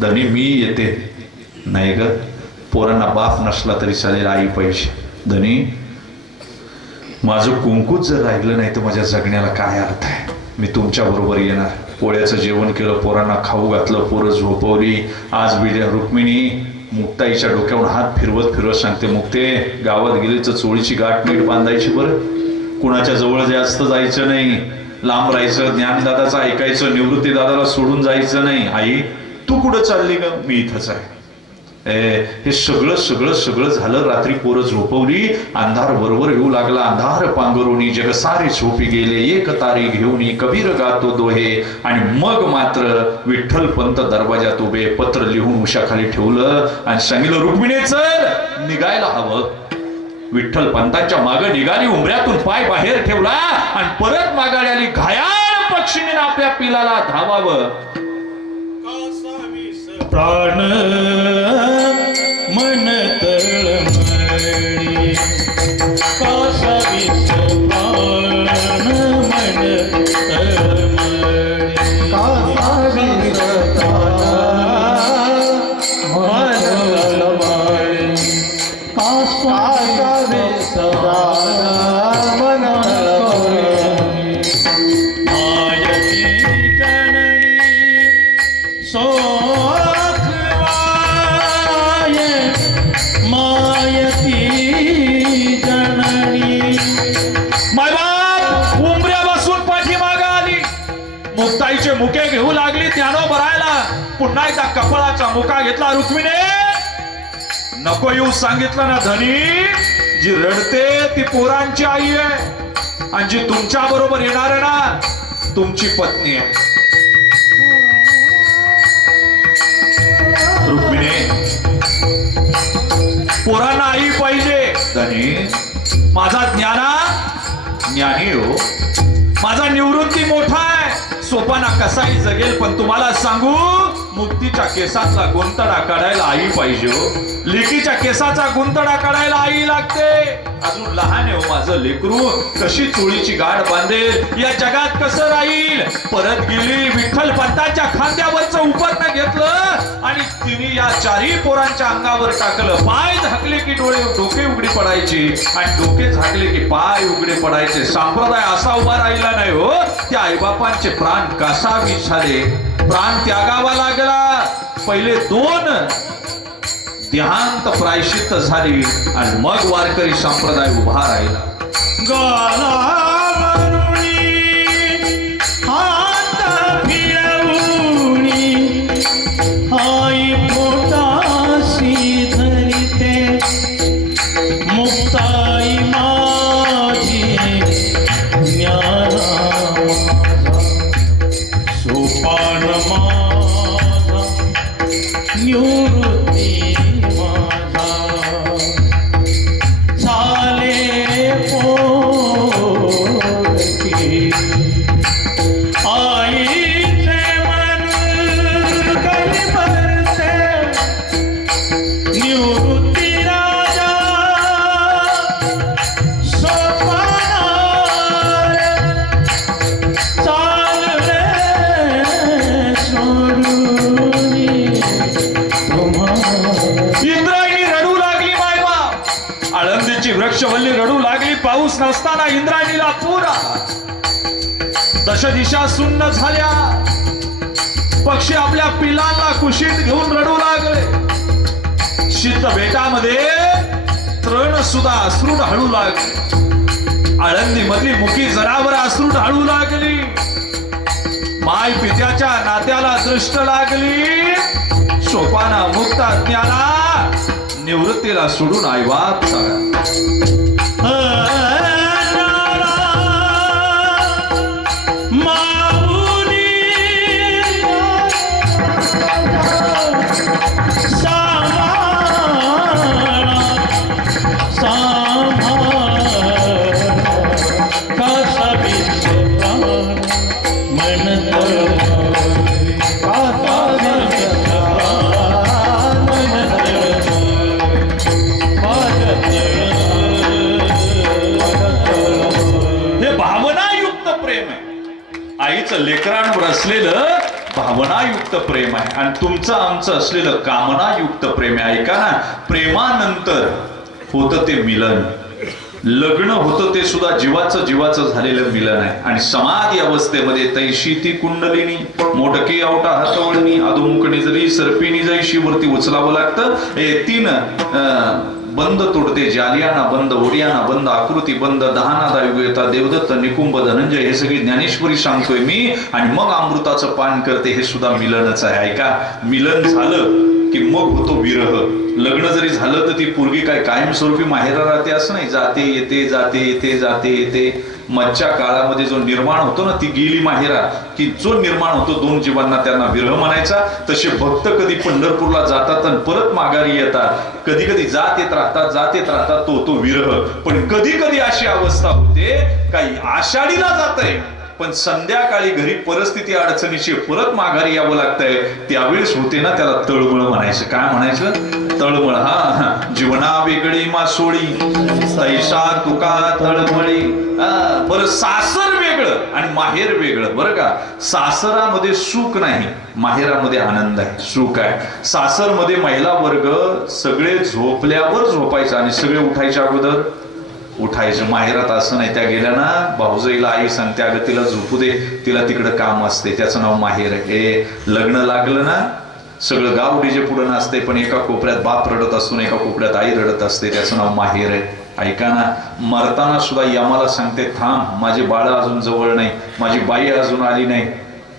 धनी मी येते. नाही ग, पोरांना बाप नसला तरी चालेल, आई पाहिजे. धनी माझं कुंकूच जर राहिलं नाही तर माझ्या जगण्याला काय अर्थ आहे? मी तुमच्या बरोबर येणार. पोळ्याचं जेवण केलं, पोरांना खाऊ घातलं, पोरं झोपवली. आज बिड्या रुक्मिणी मुक्ताईच्या डोक्यावर हात फिरवत फिरवत सांगते, मुक्ते गावात गेली तर चोळीची गाठ नीट बांधायची बरं. कुणाच्या जवळ जास्त जायचं नाही, लांब राहायचं, ज्ञानदादाचं ऐकायचं, निवृत्ती दादाला सोडून जायचं नाही. आई तू कुठं चालली ग? मी इथंच आहे. हे सगळं सगळं सगळं झालं. रात्री पोरं झोपवली, अंधार बरोबर येऊ लागला. अंधार पांघरुणी जग सारे झोपी गेले, एक तारी घेऊन कबीर गातो दोहे. आणि मग मात्र विठ्ठल पंत दरवाजात उभे, पत्र लिहून उशाखाली ठेवलं आणि सांगितलं, रुक्मिणी चल, निघायला हवं. विठ्ठल पंतांच्या मागे निघाली, उंबऱ्यातून पाय बाहेर ठेवला आणि परत मागायला आली. घायाळ पक्षीने आपल्या पिलाला धावावं. प्राण मन तळमळी, कासावीस प्राण मन तळमळी, कासावीस प्राण मन तळमळी, कासावीस प्राण मन तळमळी. मायती जननी सो मुक्ताईचे मुके घेऊ लागली. त्यानं भरायला पुन्हा एकदा कपाळाचा मुका घेतला. रुक्मिणी नको येऊ सांगितलं ना धनी. जी रडते ती पोरांची आई आहे आणि जी तुमच्या बरोबर येणार आहे ना तुमची पत्नी आहे. रुक्मिणी पोरांना आई पाहिजे. धनी माझा ज्ञानी हो, माझा निवृत्ती मोठा आहे, सोपाना कसाही जगेल. पण तुम्हाला सांगू, मुक्तीच्या केसाचा गुंतडा काढायला आई पाहिजे हो. लेकीच्या केसाचा गुंतडा काढायला आई लागते. अजून लहान आहे हो माझं लेकरू, कशी चोळीची गाठ बांधेल, या जगात कसं राहील. परत गेली, विठ्ठल पंतांच्या खांद्यावरचं उपरनं घेतलं आणि तिने या 4ही पोरांच्या अंगावर टाकलं. पाय झाकले की डोके उघडी पडायचे आणि डोके झाकले की पाय उघडे पडायचे. संप्रदाय असा उभा राहिला नाही हो. त्या आईबापांचे प्राण कासावी झाले, प्राण त्यागावा लागला. पहिले 2 देहांत प्रायश्चित्त झाली आणि मग वारकरी संप्रदाय उभा राहिला. हात फिरवूनी आई पोटाशी धरिते, मुक्ताई माझी ज्ञाना सोपान माझा निवृत्ती माझा झाले पोरकी आईचे मन गणपरते निवृत्ती राजा सोपानार चाल रे सोडूनी इंद्रायणी रडू लागली मायबाप. आळंदीची वृक्षवल्ली रडू लागली. पाऊस नसताना इंद्रायणीला पूर आला. दशदिशा सुन्न झाल्या. पक्षी आपल्या पिलांना कुशीत घेऊन रडू लागले. शीत बेटामध्ये तृण सुद्धा अश्रू ढाळू लागले. आळंदी मधली मुकी जनावर अश्रू ढाळू लागली. माय पित्याच्या नात्याला दृष्ट लागली. सोपाना मुक्ता ज्ञाना निवृत्तीला सोडून आईबाप चाला. आईचं लेकरांवर असलेलं भावनायुक्त प्रेम आहे आणि तुमचं आमचं असलेलं कामनायुक्त प्रेम आहे. ऐका ना, प्रेमानंतर होतं ते मिलन. लग्न होतं ते सुद्धा जीवाचं झालेलं मिलन आहे. आणि समाधी अवस्थेमध्ये तैशी ती कुंडलिनी मोडके आवटा हातवळणी अधोमुखणी जरी सर्पिणी जैशी वरती उचलावं लागतं. हे तीन बंद तोडते जालियाना बंद ओडियाना बंद आकृती बंद दहाना दायुगता देवदत्त निकुंभ धनंजय हे सगळी ज्ञानेश्वरी सांगतोय मी. आणि मग अमृताचं पान करते. हे सुद्धा मिलनच आहे. ऐका, मिलन झालं की मग होतो विरह. लग्न जरी झालं तर ती पोरगी काय कायमस्वरूपी माहेरा राहते असं नाही. जाते येते जाते येते जाते येते. मधच्या काळामध्ये जो निर्माण होतो ना, ती गेली माहेरा की जो निर्माण होतो दोन जीवांना, त्यांना विरह म्हणायचा. तसे भक्त कधी पंढरपूरला जातात आणि परत माघारी येतात. कधी कधी जात येत राहतात तो विरह. पण कधी कधी अशी अवस्था होते काही आषाढीला जातंय पण संध्याकाळी घरी परिस्थिती अडचणीची परत माघारी यावं लागतंय. त्यावेळेस होते ना, त्याला तळमळ म्हणायचं. काय म्हणायचं? तळमळ. हा, जीवना वेगळी मासोळी तैसा तुका तळमळी. बरं, सासर वेगळं आणि माहेर वेगळं. बरं का, सासरामध्ये सुख नाही, माहेरामध्ये आनंद आहे, सुख आहे. सासरमध्ये महिला वर्ग सगळे झोपल्यावर झोपायचं आणि सगळे उठायच्या अगोदर उठायचं. माहेरात असं नाही. त्या गेल्या ना, भाऊजाईला आई सांगते अगं तिला झोपू दे, तिला तिकडं काम असते. त्याचं नाव माहेर आहे. हे लग्न लागलं ना, सगळं गाव डीजे पुढं नसते पण एका कोपऱ्यात बाप रडत असतो, एका कोपऱ्यात आई रडत असते. त्याचं नाव माहेर आहे. ऐका ना, मरताना सुद्धा यमाला सांगते थांब, माझी बाळ अजून जवळ नाही, माझी बाई अजून आली नाही.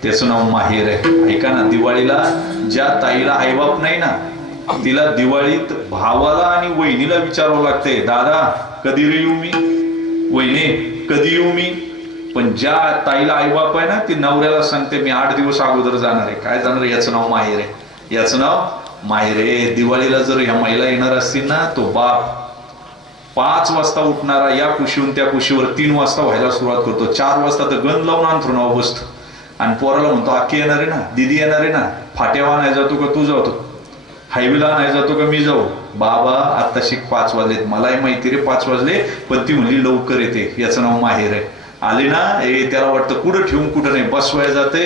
त्याचं नाव माहेर आहे. ऐका ना, दिवाळीला ज्या ताईला आईबाप नाही ना, तिला दिवाळीत भावाला आणि वहिनीला विचारावं लागते, दादा कधी येऊ मी, वहिनी कधी येऊ मी. पण ज्या ताईला आईबाप आहे ना, ती नवऱ्याला सांगते मी 8 दिवस अगोदर जाणार आहे. काय जाणार? याचं नाव माहेर आहे. याचं नाव माहेर आहे. दिवाळीला जर ह्या महिला येणार असतील ना, तो बाप 5 वाजता उठणारा या कुशीहून त्या कुशीवर 3 वाजता व्हायला सुरुवात करतो. 4 वाजता तर गंध लावून अंथरुणावर बसतो आणि पोराला म्हणतो आखी येणार आहे ना, दिदी येणार आहे ना, फाट्यावा नाही जातो का तू जातो, हायवेला नाही जातो का मी जाऊ. बाबा आता शिक 5 वाजलेत. मलाही माहिती रे 5 वाजले, पण ती म्हणली लवकर येते. याचं नाव माहेर आहे. आले ना, त्याला वाटतं कुठं ठेवून कुठं नाही, बसवाय जाते.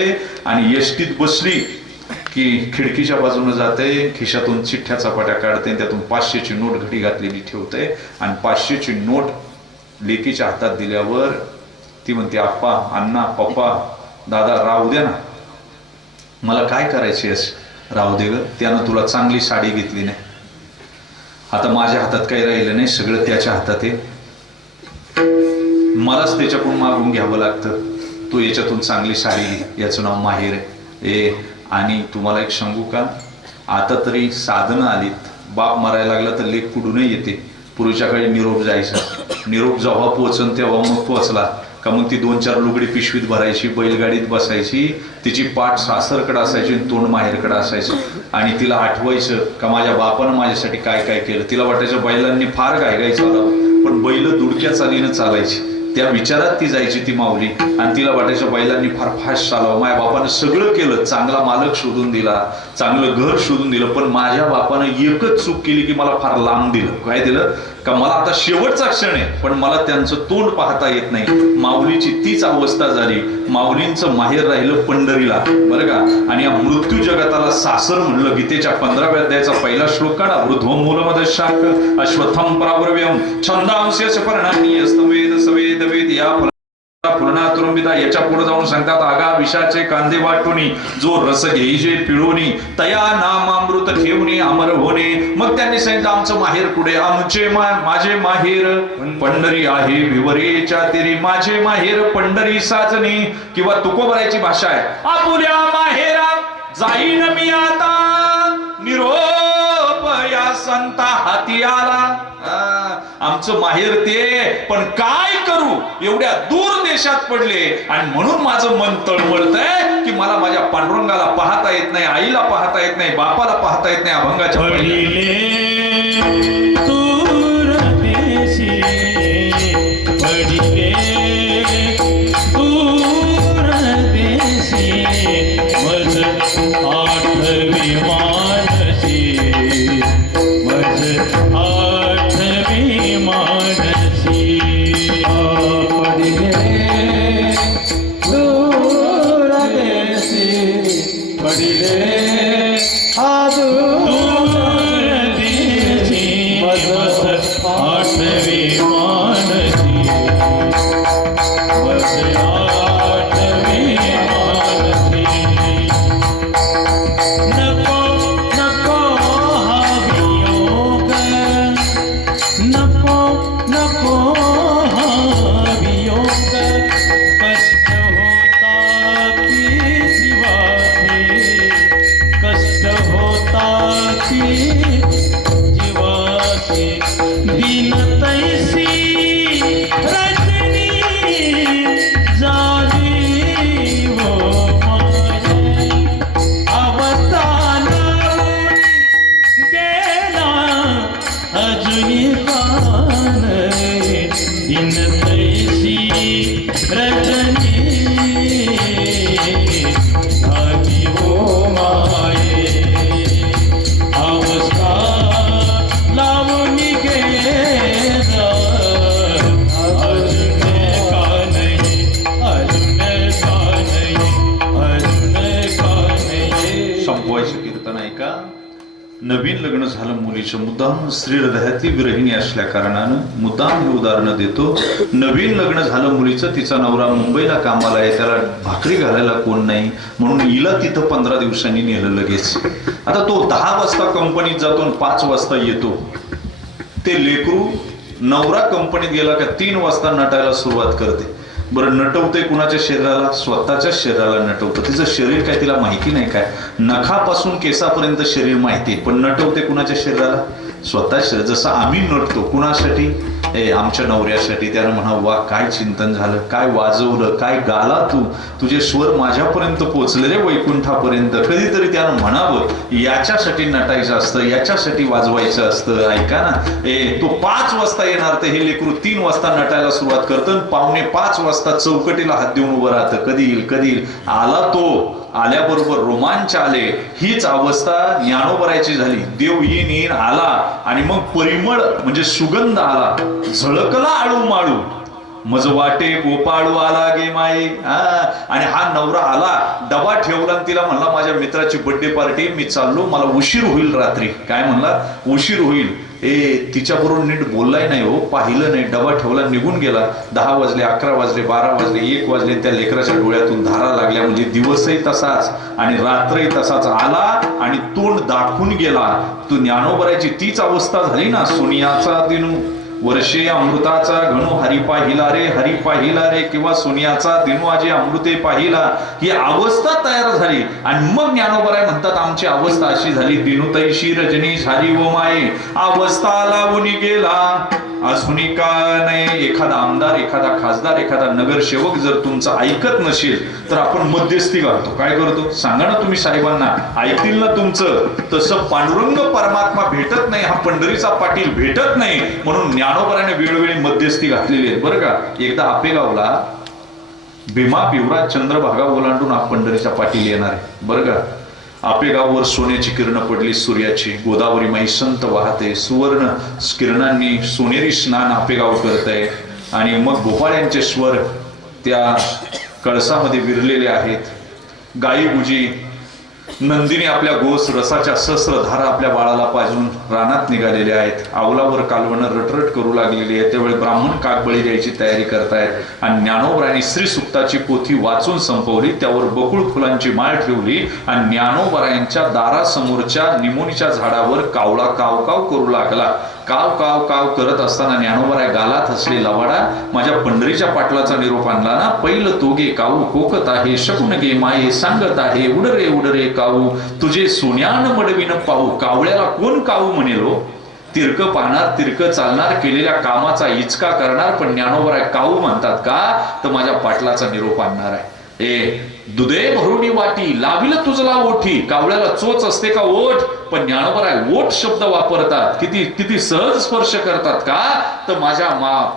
आणि एसटीत बसली की खिडकीच्या बाजूने जाते, खिशातून चिठ्ठ्या चपाट्या काढते, त्यातून 500ची नोट घडी घातलेली ठेवते आणि 500ची नोट लेकीच्या हातात दिल्यावर ती म्हणते आप्पा, अण्णा, पप्पा, दादा राहू द्या ना, मला काय करायची राहू दे ग, त्यानं तुला चांगली साडी घेतली नाही, आता माझ्या हातात काही राहिलं नाही, सगळं त्याच्या हातात आहे, मलाच त्याच्याकडून मागून घ्यावं लागतं, तू याच्यातून चांगली साडी घे. याचं नाव माहेर आहे. आणि तुम्हाला एक सांगू का, आता तरी साधनं आलीत. बाप मरायला लागला तर लेक कुठूनही येते. पूर्वीच्या काळी निरोप जायचा, निरोप जेव्हा पोहोचन तेव्हा मग पोहोचला. का मग ती 2-4 लुगडी पिशवीत भरायची, बैलगाडीत बसायची, तिची पाठ सासरकडे असायची आणि तोंड माहेरकडे असायचं. आणि तिला आठवायचं का माझ्या बापानं माझ्यासाठी काय काय केलं. तिला वाटायचं बैलांनी फार गायगाय चालावं, पण बैल दुडक्या चालीनं चालायची. त्या विचारात ती जायची ती माऊली, आणि तिला वाटायचं बैलांनी फार फास्ट चालावं. माझ्या बापानं सगळं केलं, चांगला मालक शोधून दिला, चांगलं घर शोधून दिलं, पण माझ्या बापानं एकच चूक केली की मला फार लांब दिलं. काय दिलं का मला आता शेवटचा क्षण आहे, पण मला त्यांचं तोंड पाहता येत नाही. माऊलीची तीच अवस्था झाली. माऊलींचं माहेर राहिलं पंढरीला, बरं का. आणि या मृत्यू जगताला सासर म्हणलं. गीतेच्या 15व्या अध्यायाचा पहिला श्लोक काढा. वृद्धोम मूलमद शाक अश्वत्थम प्रावरव्यम छंदांस्य पर्णानी अस्तवेद सवेद वेद या पूर्णा तुरंबिता. याच्या पुढे जाऊन सांगतात आगा विषाचे कांदे वाटुनी जो रस घेईजे पिळोनी तया नामामृत ठेवणे अमर होणे. मग त्यांनी सांगितलं आमचं माहेर कुठे. आमचे माझे माहेर पंढरी आहे विवरेच्या तेरी. माझे माहेर पंढरी साजनी. किंवा तुकोबरायची भाषा आहे. आपुल्या माहेरा जाईन मी आता निरोप या संता हाती आला. आमचं माहेर ते, पण काय करू एवढ्या दूर देशात पडले, आणि म्हणून माझं मन तळमळतंय की मला माझ्या पांडुरंगाला पाहता येत नाही, आईला पाहता येत नाही, बापाला पाहता येत नाही. अभंगाच्या दूर देशी पडिले दूर देशी मज आठवी मानसी मज आठवी मानसी पडिले दूर देशी पडिले नवीन लग्न झालं मुलीचं. मुद्दाम स्त्री हृदयातली विरहिणी असल्या कारणानं मुद्दाम हे उदाहरणं देतो. नवीन लग्न झालं मुलीचं, तिचा नवरा मुंबईला कामाला आहे, त्याला भाकरी घालायला कोण नाही, म्हणून हिला तिथं 15 दिवसांनी नेलं लगेच. आता तो 10 वाजता कंपनीत जातो आणि 5 वाजता येतो. ते लेकरू नवरा कंपनीत गेला का 3 वाजता नटायला सुरुवात करते. बरं नटवते कुणाच्या शरीराला? स्वतःच्या शरीराला नटवतं. तिचं शरीर काय तिला माहिती नाही काय? नखापासून केसापर्यंत शरीर माहिती, पण नटवते कुणाच्या शरीराला? स्वतः शरीर. जसं आम्ही नटतो कुणासाठी? आमच्या नवऱ्यासाठी. त्यानं म्हणा वा काय चिंतन झालं, काय वाजवलं, काय गाला तू, तुझे स्वर माझ्यापर्यंत पोचले रे वैकुंठापर्यंत. कधीतरी त्यानं म्हणावं याच्यासाठी नटायचं असतं, याच्यासाठी वाजवायचं असतं. ऐका ना, तो 5 वाजता येणार, तर हे लेकरू 3 वाजता नटायला सुरुवात करतं. 4:45 वाजता चौकटीला हात देऊन उभं राहतं. कधी येईल कधी येईल. आला तो. आल्याबरोबर रोमांच आले. हीच अवस्था ज्ञानोबरायची झाली. देव येईन आला आणि मग परिमळ म्हणजे सुगंध आला. झळकला आळू माळू मज वाटे गोपाळू आला गे माये. आणि हा नवरा आला, डबा ठेवला आणि तिला म्हणला माझ्या मित्राची बर्थडे पार्टी, मी चाललो, मला उशीर होईल रात्री. काय म्हणला? उशीर होईल. तिच्याबरोबर नीट बोललाय नाही हो, पाहिलं नाही, डबा ठेवला, निघून गेला. 10 वाजले, 11 वाजले, 12 वाजले, 1 वाजले. त्या लेकराच्या डोळ्यातून धारा लागल्या. म्हणजे दिवसही तसाच आणि रात्रही तसाच. आला आणि तोंड दाखवून गेला. तू ज्ञानोबरायची तीच अवस्था झाली ना. सोनियाचा दिनू वर्षे अमृताचा घणू हरी पाहिला रे किंवा सोनियाचा दिनू आजी अमृते पाहिला, ही अवस्था तयार झाली. आणि मग ज्ञानोबराय म्हणतात आमची अवस्था अशी झाली, दिनुतैशी रजनी झाली व माये अवस्था लावून गेला अजूनी का नाही. एखादा आमदार, एखादा खासदार, एखादा नगरसेवक जर तुमचं ऐकत नसेल तर आपण मध्यस्थी घालतो. काय करतो सांगा ना तुम्ही साहेबांना, ऐकतील ना तुमचं. तसं पांडुरंग परमात्मा भेटत नाही, हा पंढरीचा पाटील भेटत नाही, म्हणून ज्ञानोबराने वेळोवेळी मध्यस्थी घातलेली आहे बरं का. एकदा आपेगावला भीमा पिवरा चंद्रभागा ओलांडून हा पंढरीचा पाटील येणार आहे बरं का. आपेगाववर सोन्याची किरणं पडली सूर्याची, गोदावरी माई संत वाहते, सुवर्ण किरणांनी सोनेरी स्नान आपेगाव करत आहे. आणि मग गोपाळ यांचे स्वर त्या कळसामध्ये विरलेले आहेत. गाई गुजी नंदिनी आपल्या गोस रसाच्या सहस्रधारा आपल्या बाळाला पाजून रानात निघालेल्या आहेत. आवलावर कालवणं रटरट करू लागलेली आहे. त्यावेळी ब्राह्मण काकबळी द्यायची तयारी करतायत. आणि ज्ञानोबरायांनी श्री सुक्ताची पोथी वाचून संपवली, त्यावर बकुळ फुलांची माळ ठेवली आणि ज्ञानोबरायांच्या दारासमोरच्या निमोनीच्या झाडावर कावळा काव काव करू लागला. काव काव काव करत असताना ज्ञानोबराय गालात हसले लवाडा, माझ्या पंढरीच्या पाटलाचा निरोप आणला ना. पहिलं तोगे काऊ कोकत आहे, शकून गे माये सांगत आहे, उडरे काऊ तुझे सोन्यान मडविन पाहू. कावळ्याला कोण काऊ म्हणेलो, तिरक पाहणार, तिरक चालणार, केलेल्या कामाचा इचका करणार. पण ज्ञानोबराय काऊ म्हणतात का, तर माझ्या पाटलाचा निरोप आणणार आहे. दुधे भरुणी वाटी लाविल तुझला ओठी. कावळ्याला चोच असते का ओठ, पण ज्ञानोबराय ओठ शब्द वापरतात. किती सहज स्पर्श करतात का, तर माझ्या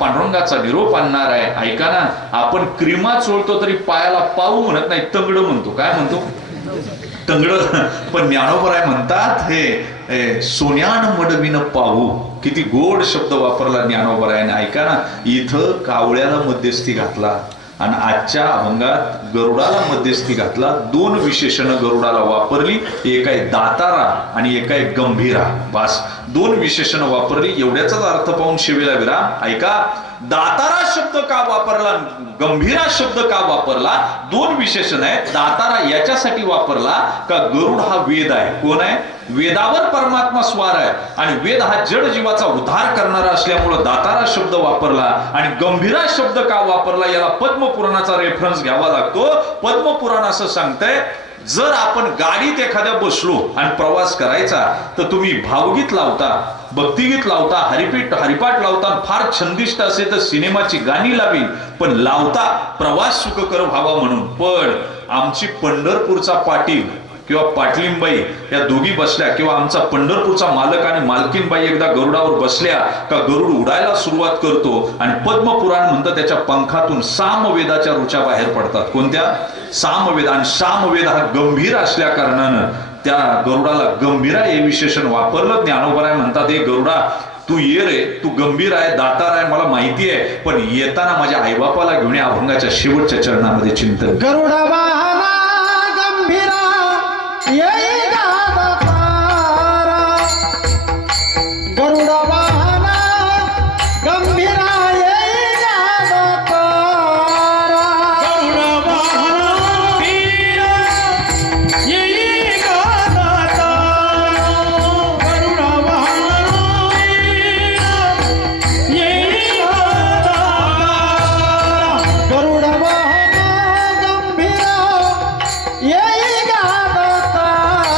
पांडुरंगाचा निरोप आणणार आहे. ऐका ना, आपण क्रीमा चोळतो तरी पायाला पाऊ म्हणत नाही, तंगड म्हणतो. काय म्हणतो, तंगड. पण ज्ञानोबराय म्हणतात हे सोन्यान मडविन पाहू. किती गोड शब्द वापरला ज्ञानोबरायाने. ऐका ना, इथं कावळ्याला मध्यस्थी घातला आणि आजच्या अभंगात गरुडाला मध्यस्थी घातला. दोन विशेषणं गरुडाला वापरली, एक आहे दातारा आणि एक आहे गंभीरा. बस दोन विशेषणं वापरली. एवढ्याचाच अर्थ पाहून शिवेला विराम. ऐका, दातारा शब्द का वापरला, गंभीरा शब्द का वापरला, दोन विशेषण आहेत. दातारा याच्यासाठी वापरला का गरुड हा वेद आहे. कोण आहे, वेदावर परमात्मा स्वार आहे आणि वेद हा जड जीवाचा उद्धार करणारा असल्यामुळे दातारा शब्द वापरला. आणि गंभीरा शब्द का वापरला, याला पद्मपुराणाचा रेफरन्स घ्यावा लागतो. पद्मपुराण असं सांगतंय, जर आपण गाडीत एखाद्या बसलो आणि प्रवास करायचा तर तुम्ही भावगीत लावता, भक्तिगीत लावता, हरिपाठ लावता, फार छंदिष्ट असेल तर सिनेमाची गाणी लावी, पण लावता प्रवास सुखकर व्हावा म्हणून. पण आमची पंढरपूरचा पाटील किंवा पाटलींबाई या दोघी बसल्या, किंवा आमचा पंढरपूरचा मालक आणि मालकीनबाई एकदा गरुडावर बसल्या का गरुड उडायला सुरुवात करतो. आणि पद्मपुराण म्हणतं त्याच्या पंखातून सामवेदाच्या रुचा बाहेर पडतात. कोणत्या, सामवेद. आणि सामवेद हा गंभीर असल्या कारणानं त्या गरुडाला गंभीरा हे विशेषण वापरलं. ज्ञानोबराय म्हणतात, हे गरुडा तू ये रे, तू गंभीर आहे, दातार आहे, मला माहिती आहे, पण येताना माझ्या आईबापाला घेऊन या. अभंगाच्या शेवटच्या चरणामध्ये चिंतन. गरुडा वाहना गंभीरा येई दातारा, गरुडा वाहना गंभीरा येई दातारा, गरुडा वाहना वीरा येई दातारा, गरुडा वाहना वीरा येई दातारा, गरुडा वाहना गंभीरा येई दातारा,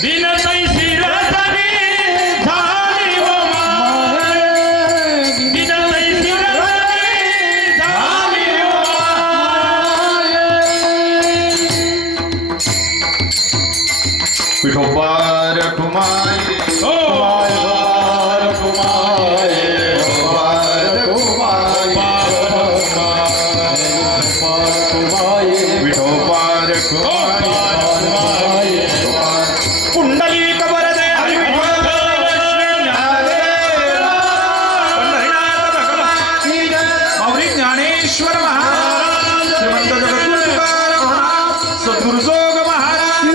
बिनतई शिरधनी झाली ओ माय बिनतई शिरधनी झाली ओ माय विठोबार कुमारी ओ कुमार कुमार विठोबार कुंडली कबरदे हरी विठ्ठल पंढरीनाथ भगवान माऊली ज्ञानेश्वर महाराज श्रीमंत जगद्गुरु तुकाराम महाराज सद्गुरु जोग महाराज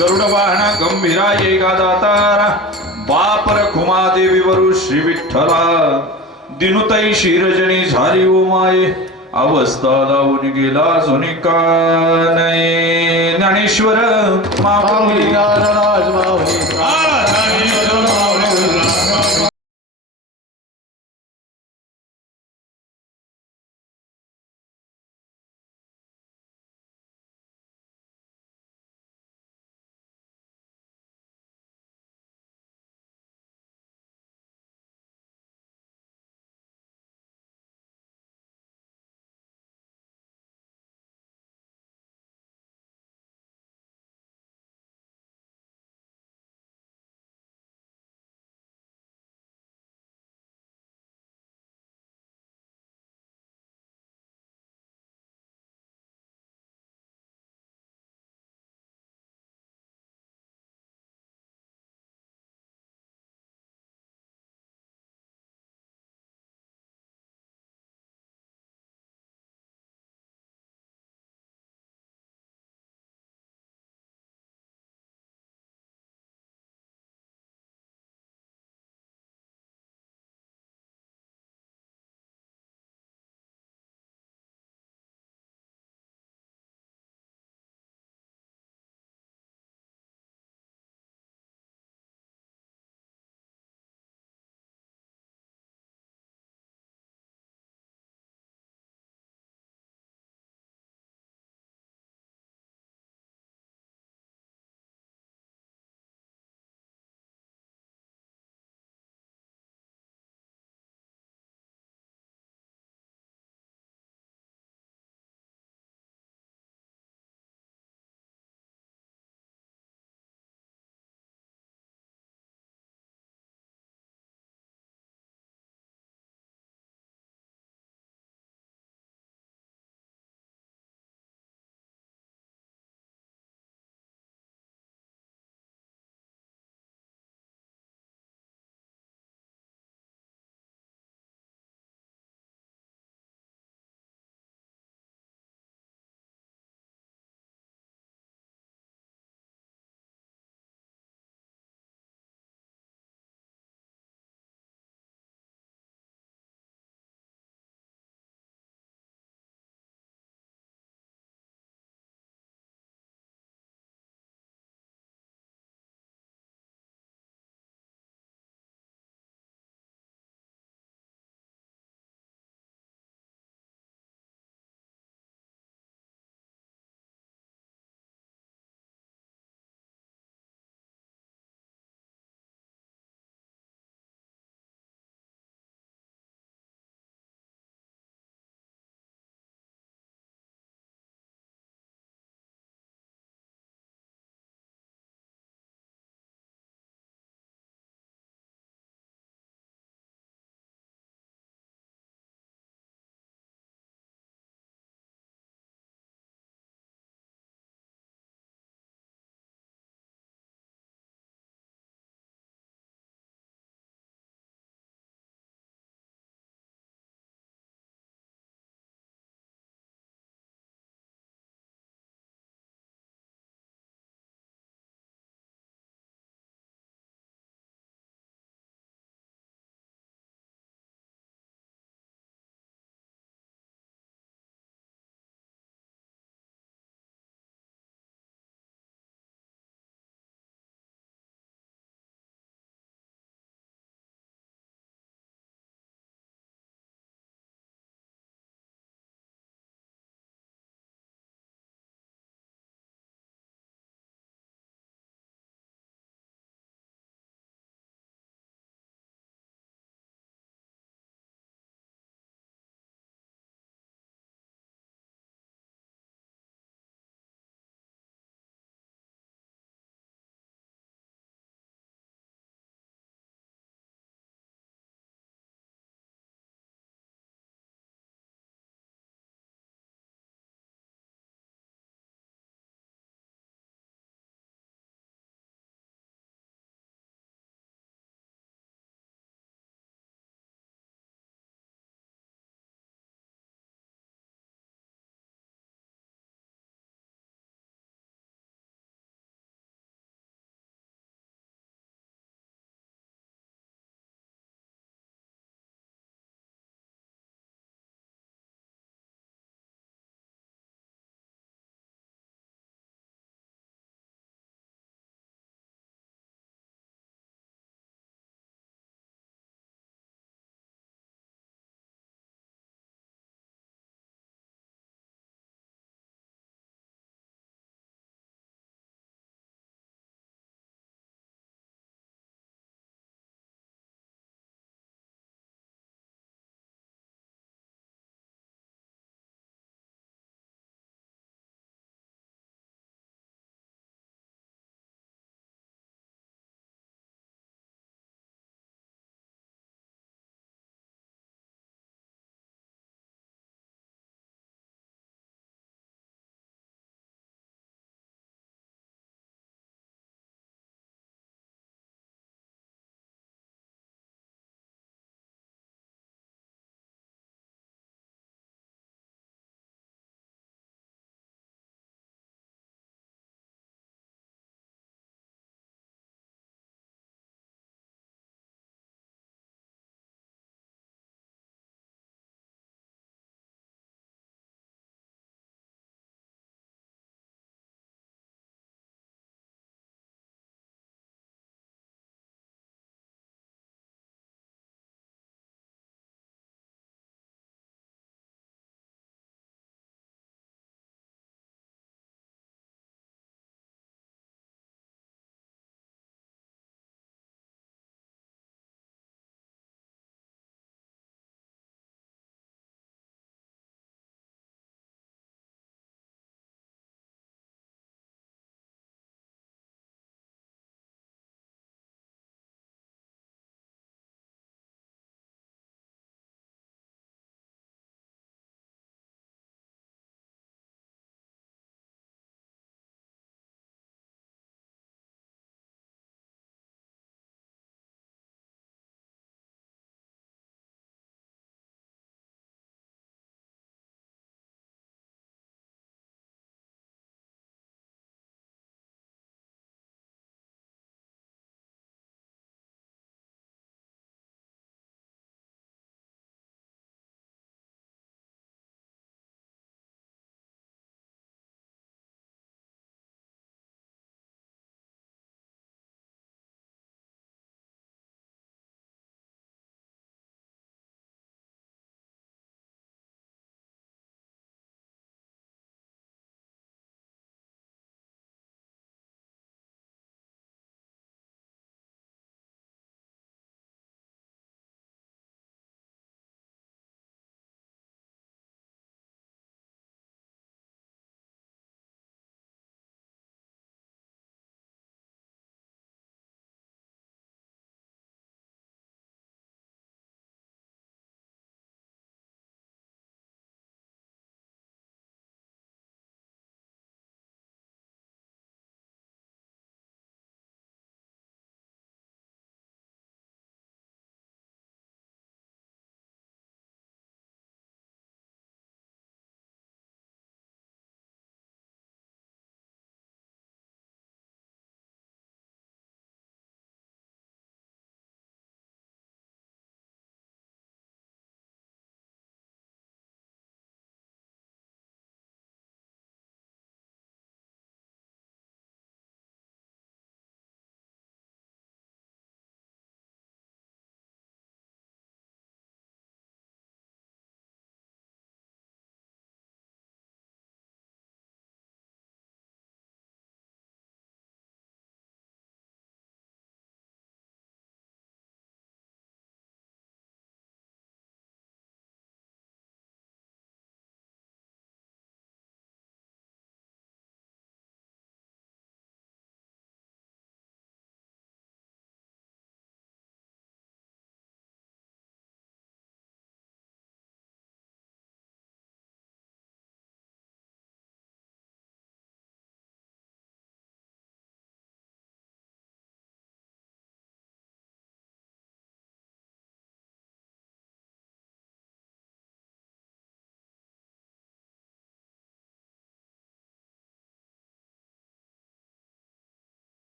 गरुड वाहना गंभीरा ये दातारा बापर खुमादेवी वरु श्री विठ्ठला दिनुताई शिरजनी झाली ओ माये अवस्था लावून गेला सोनिका नाही ज्ञानेश्वर माऊली राज माऊली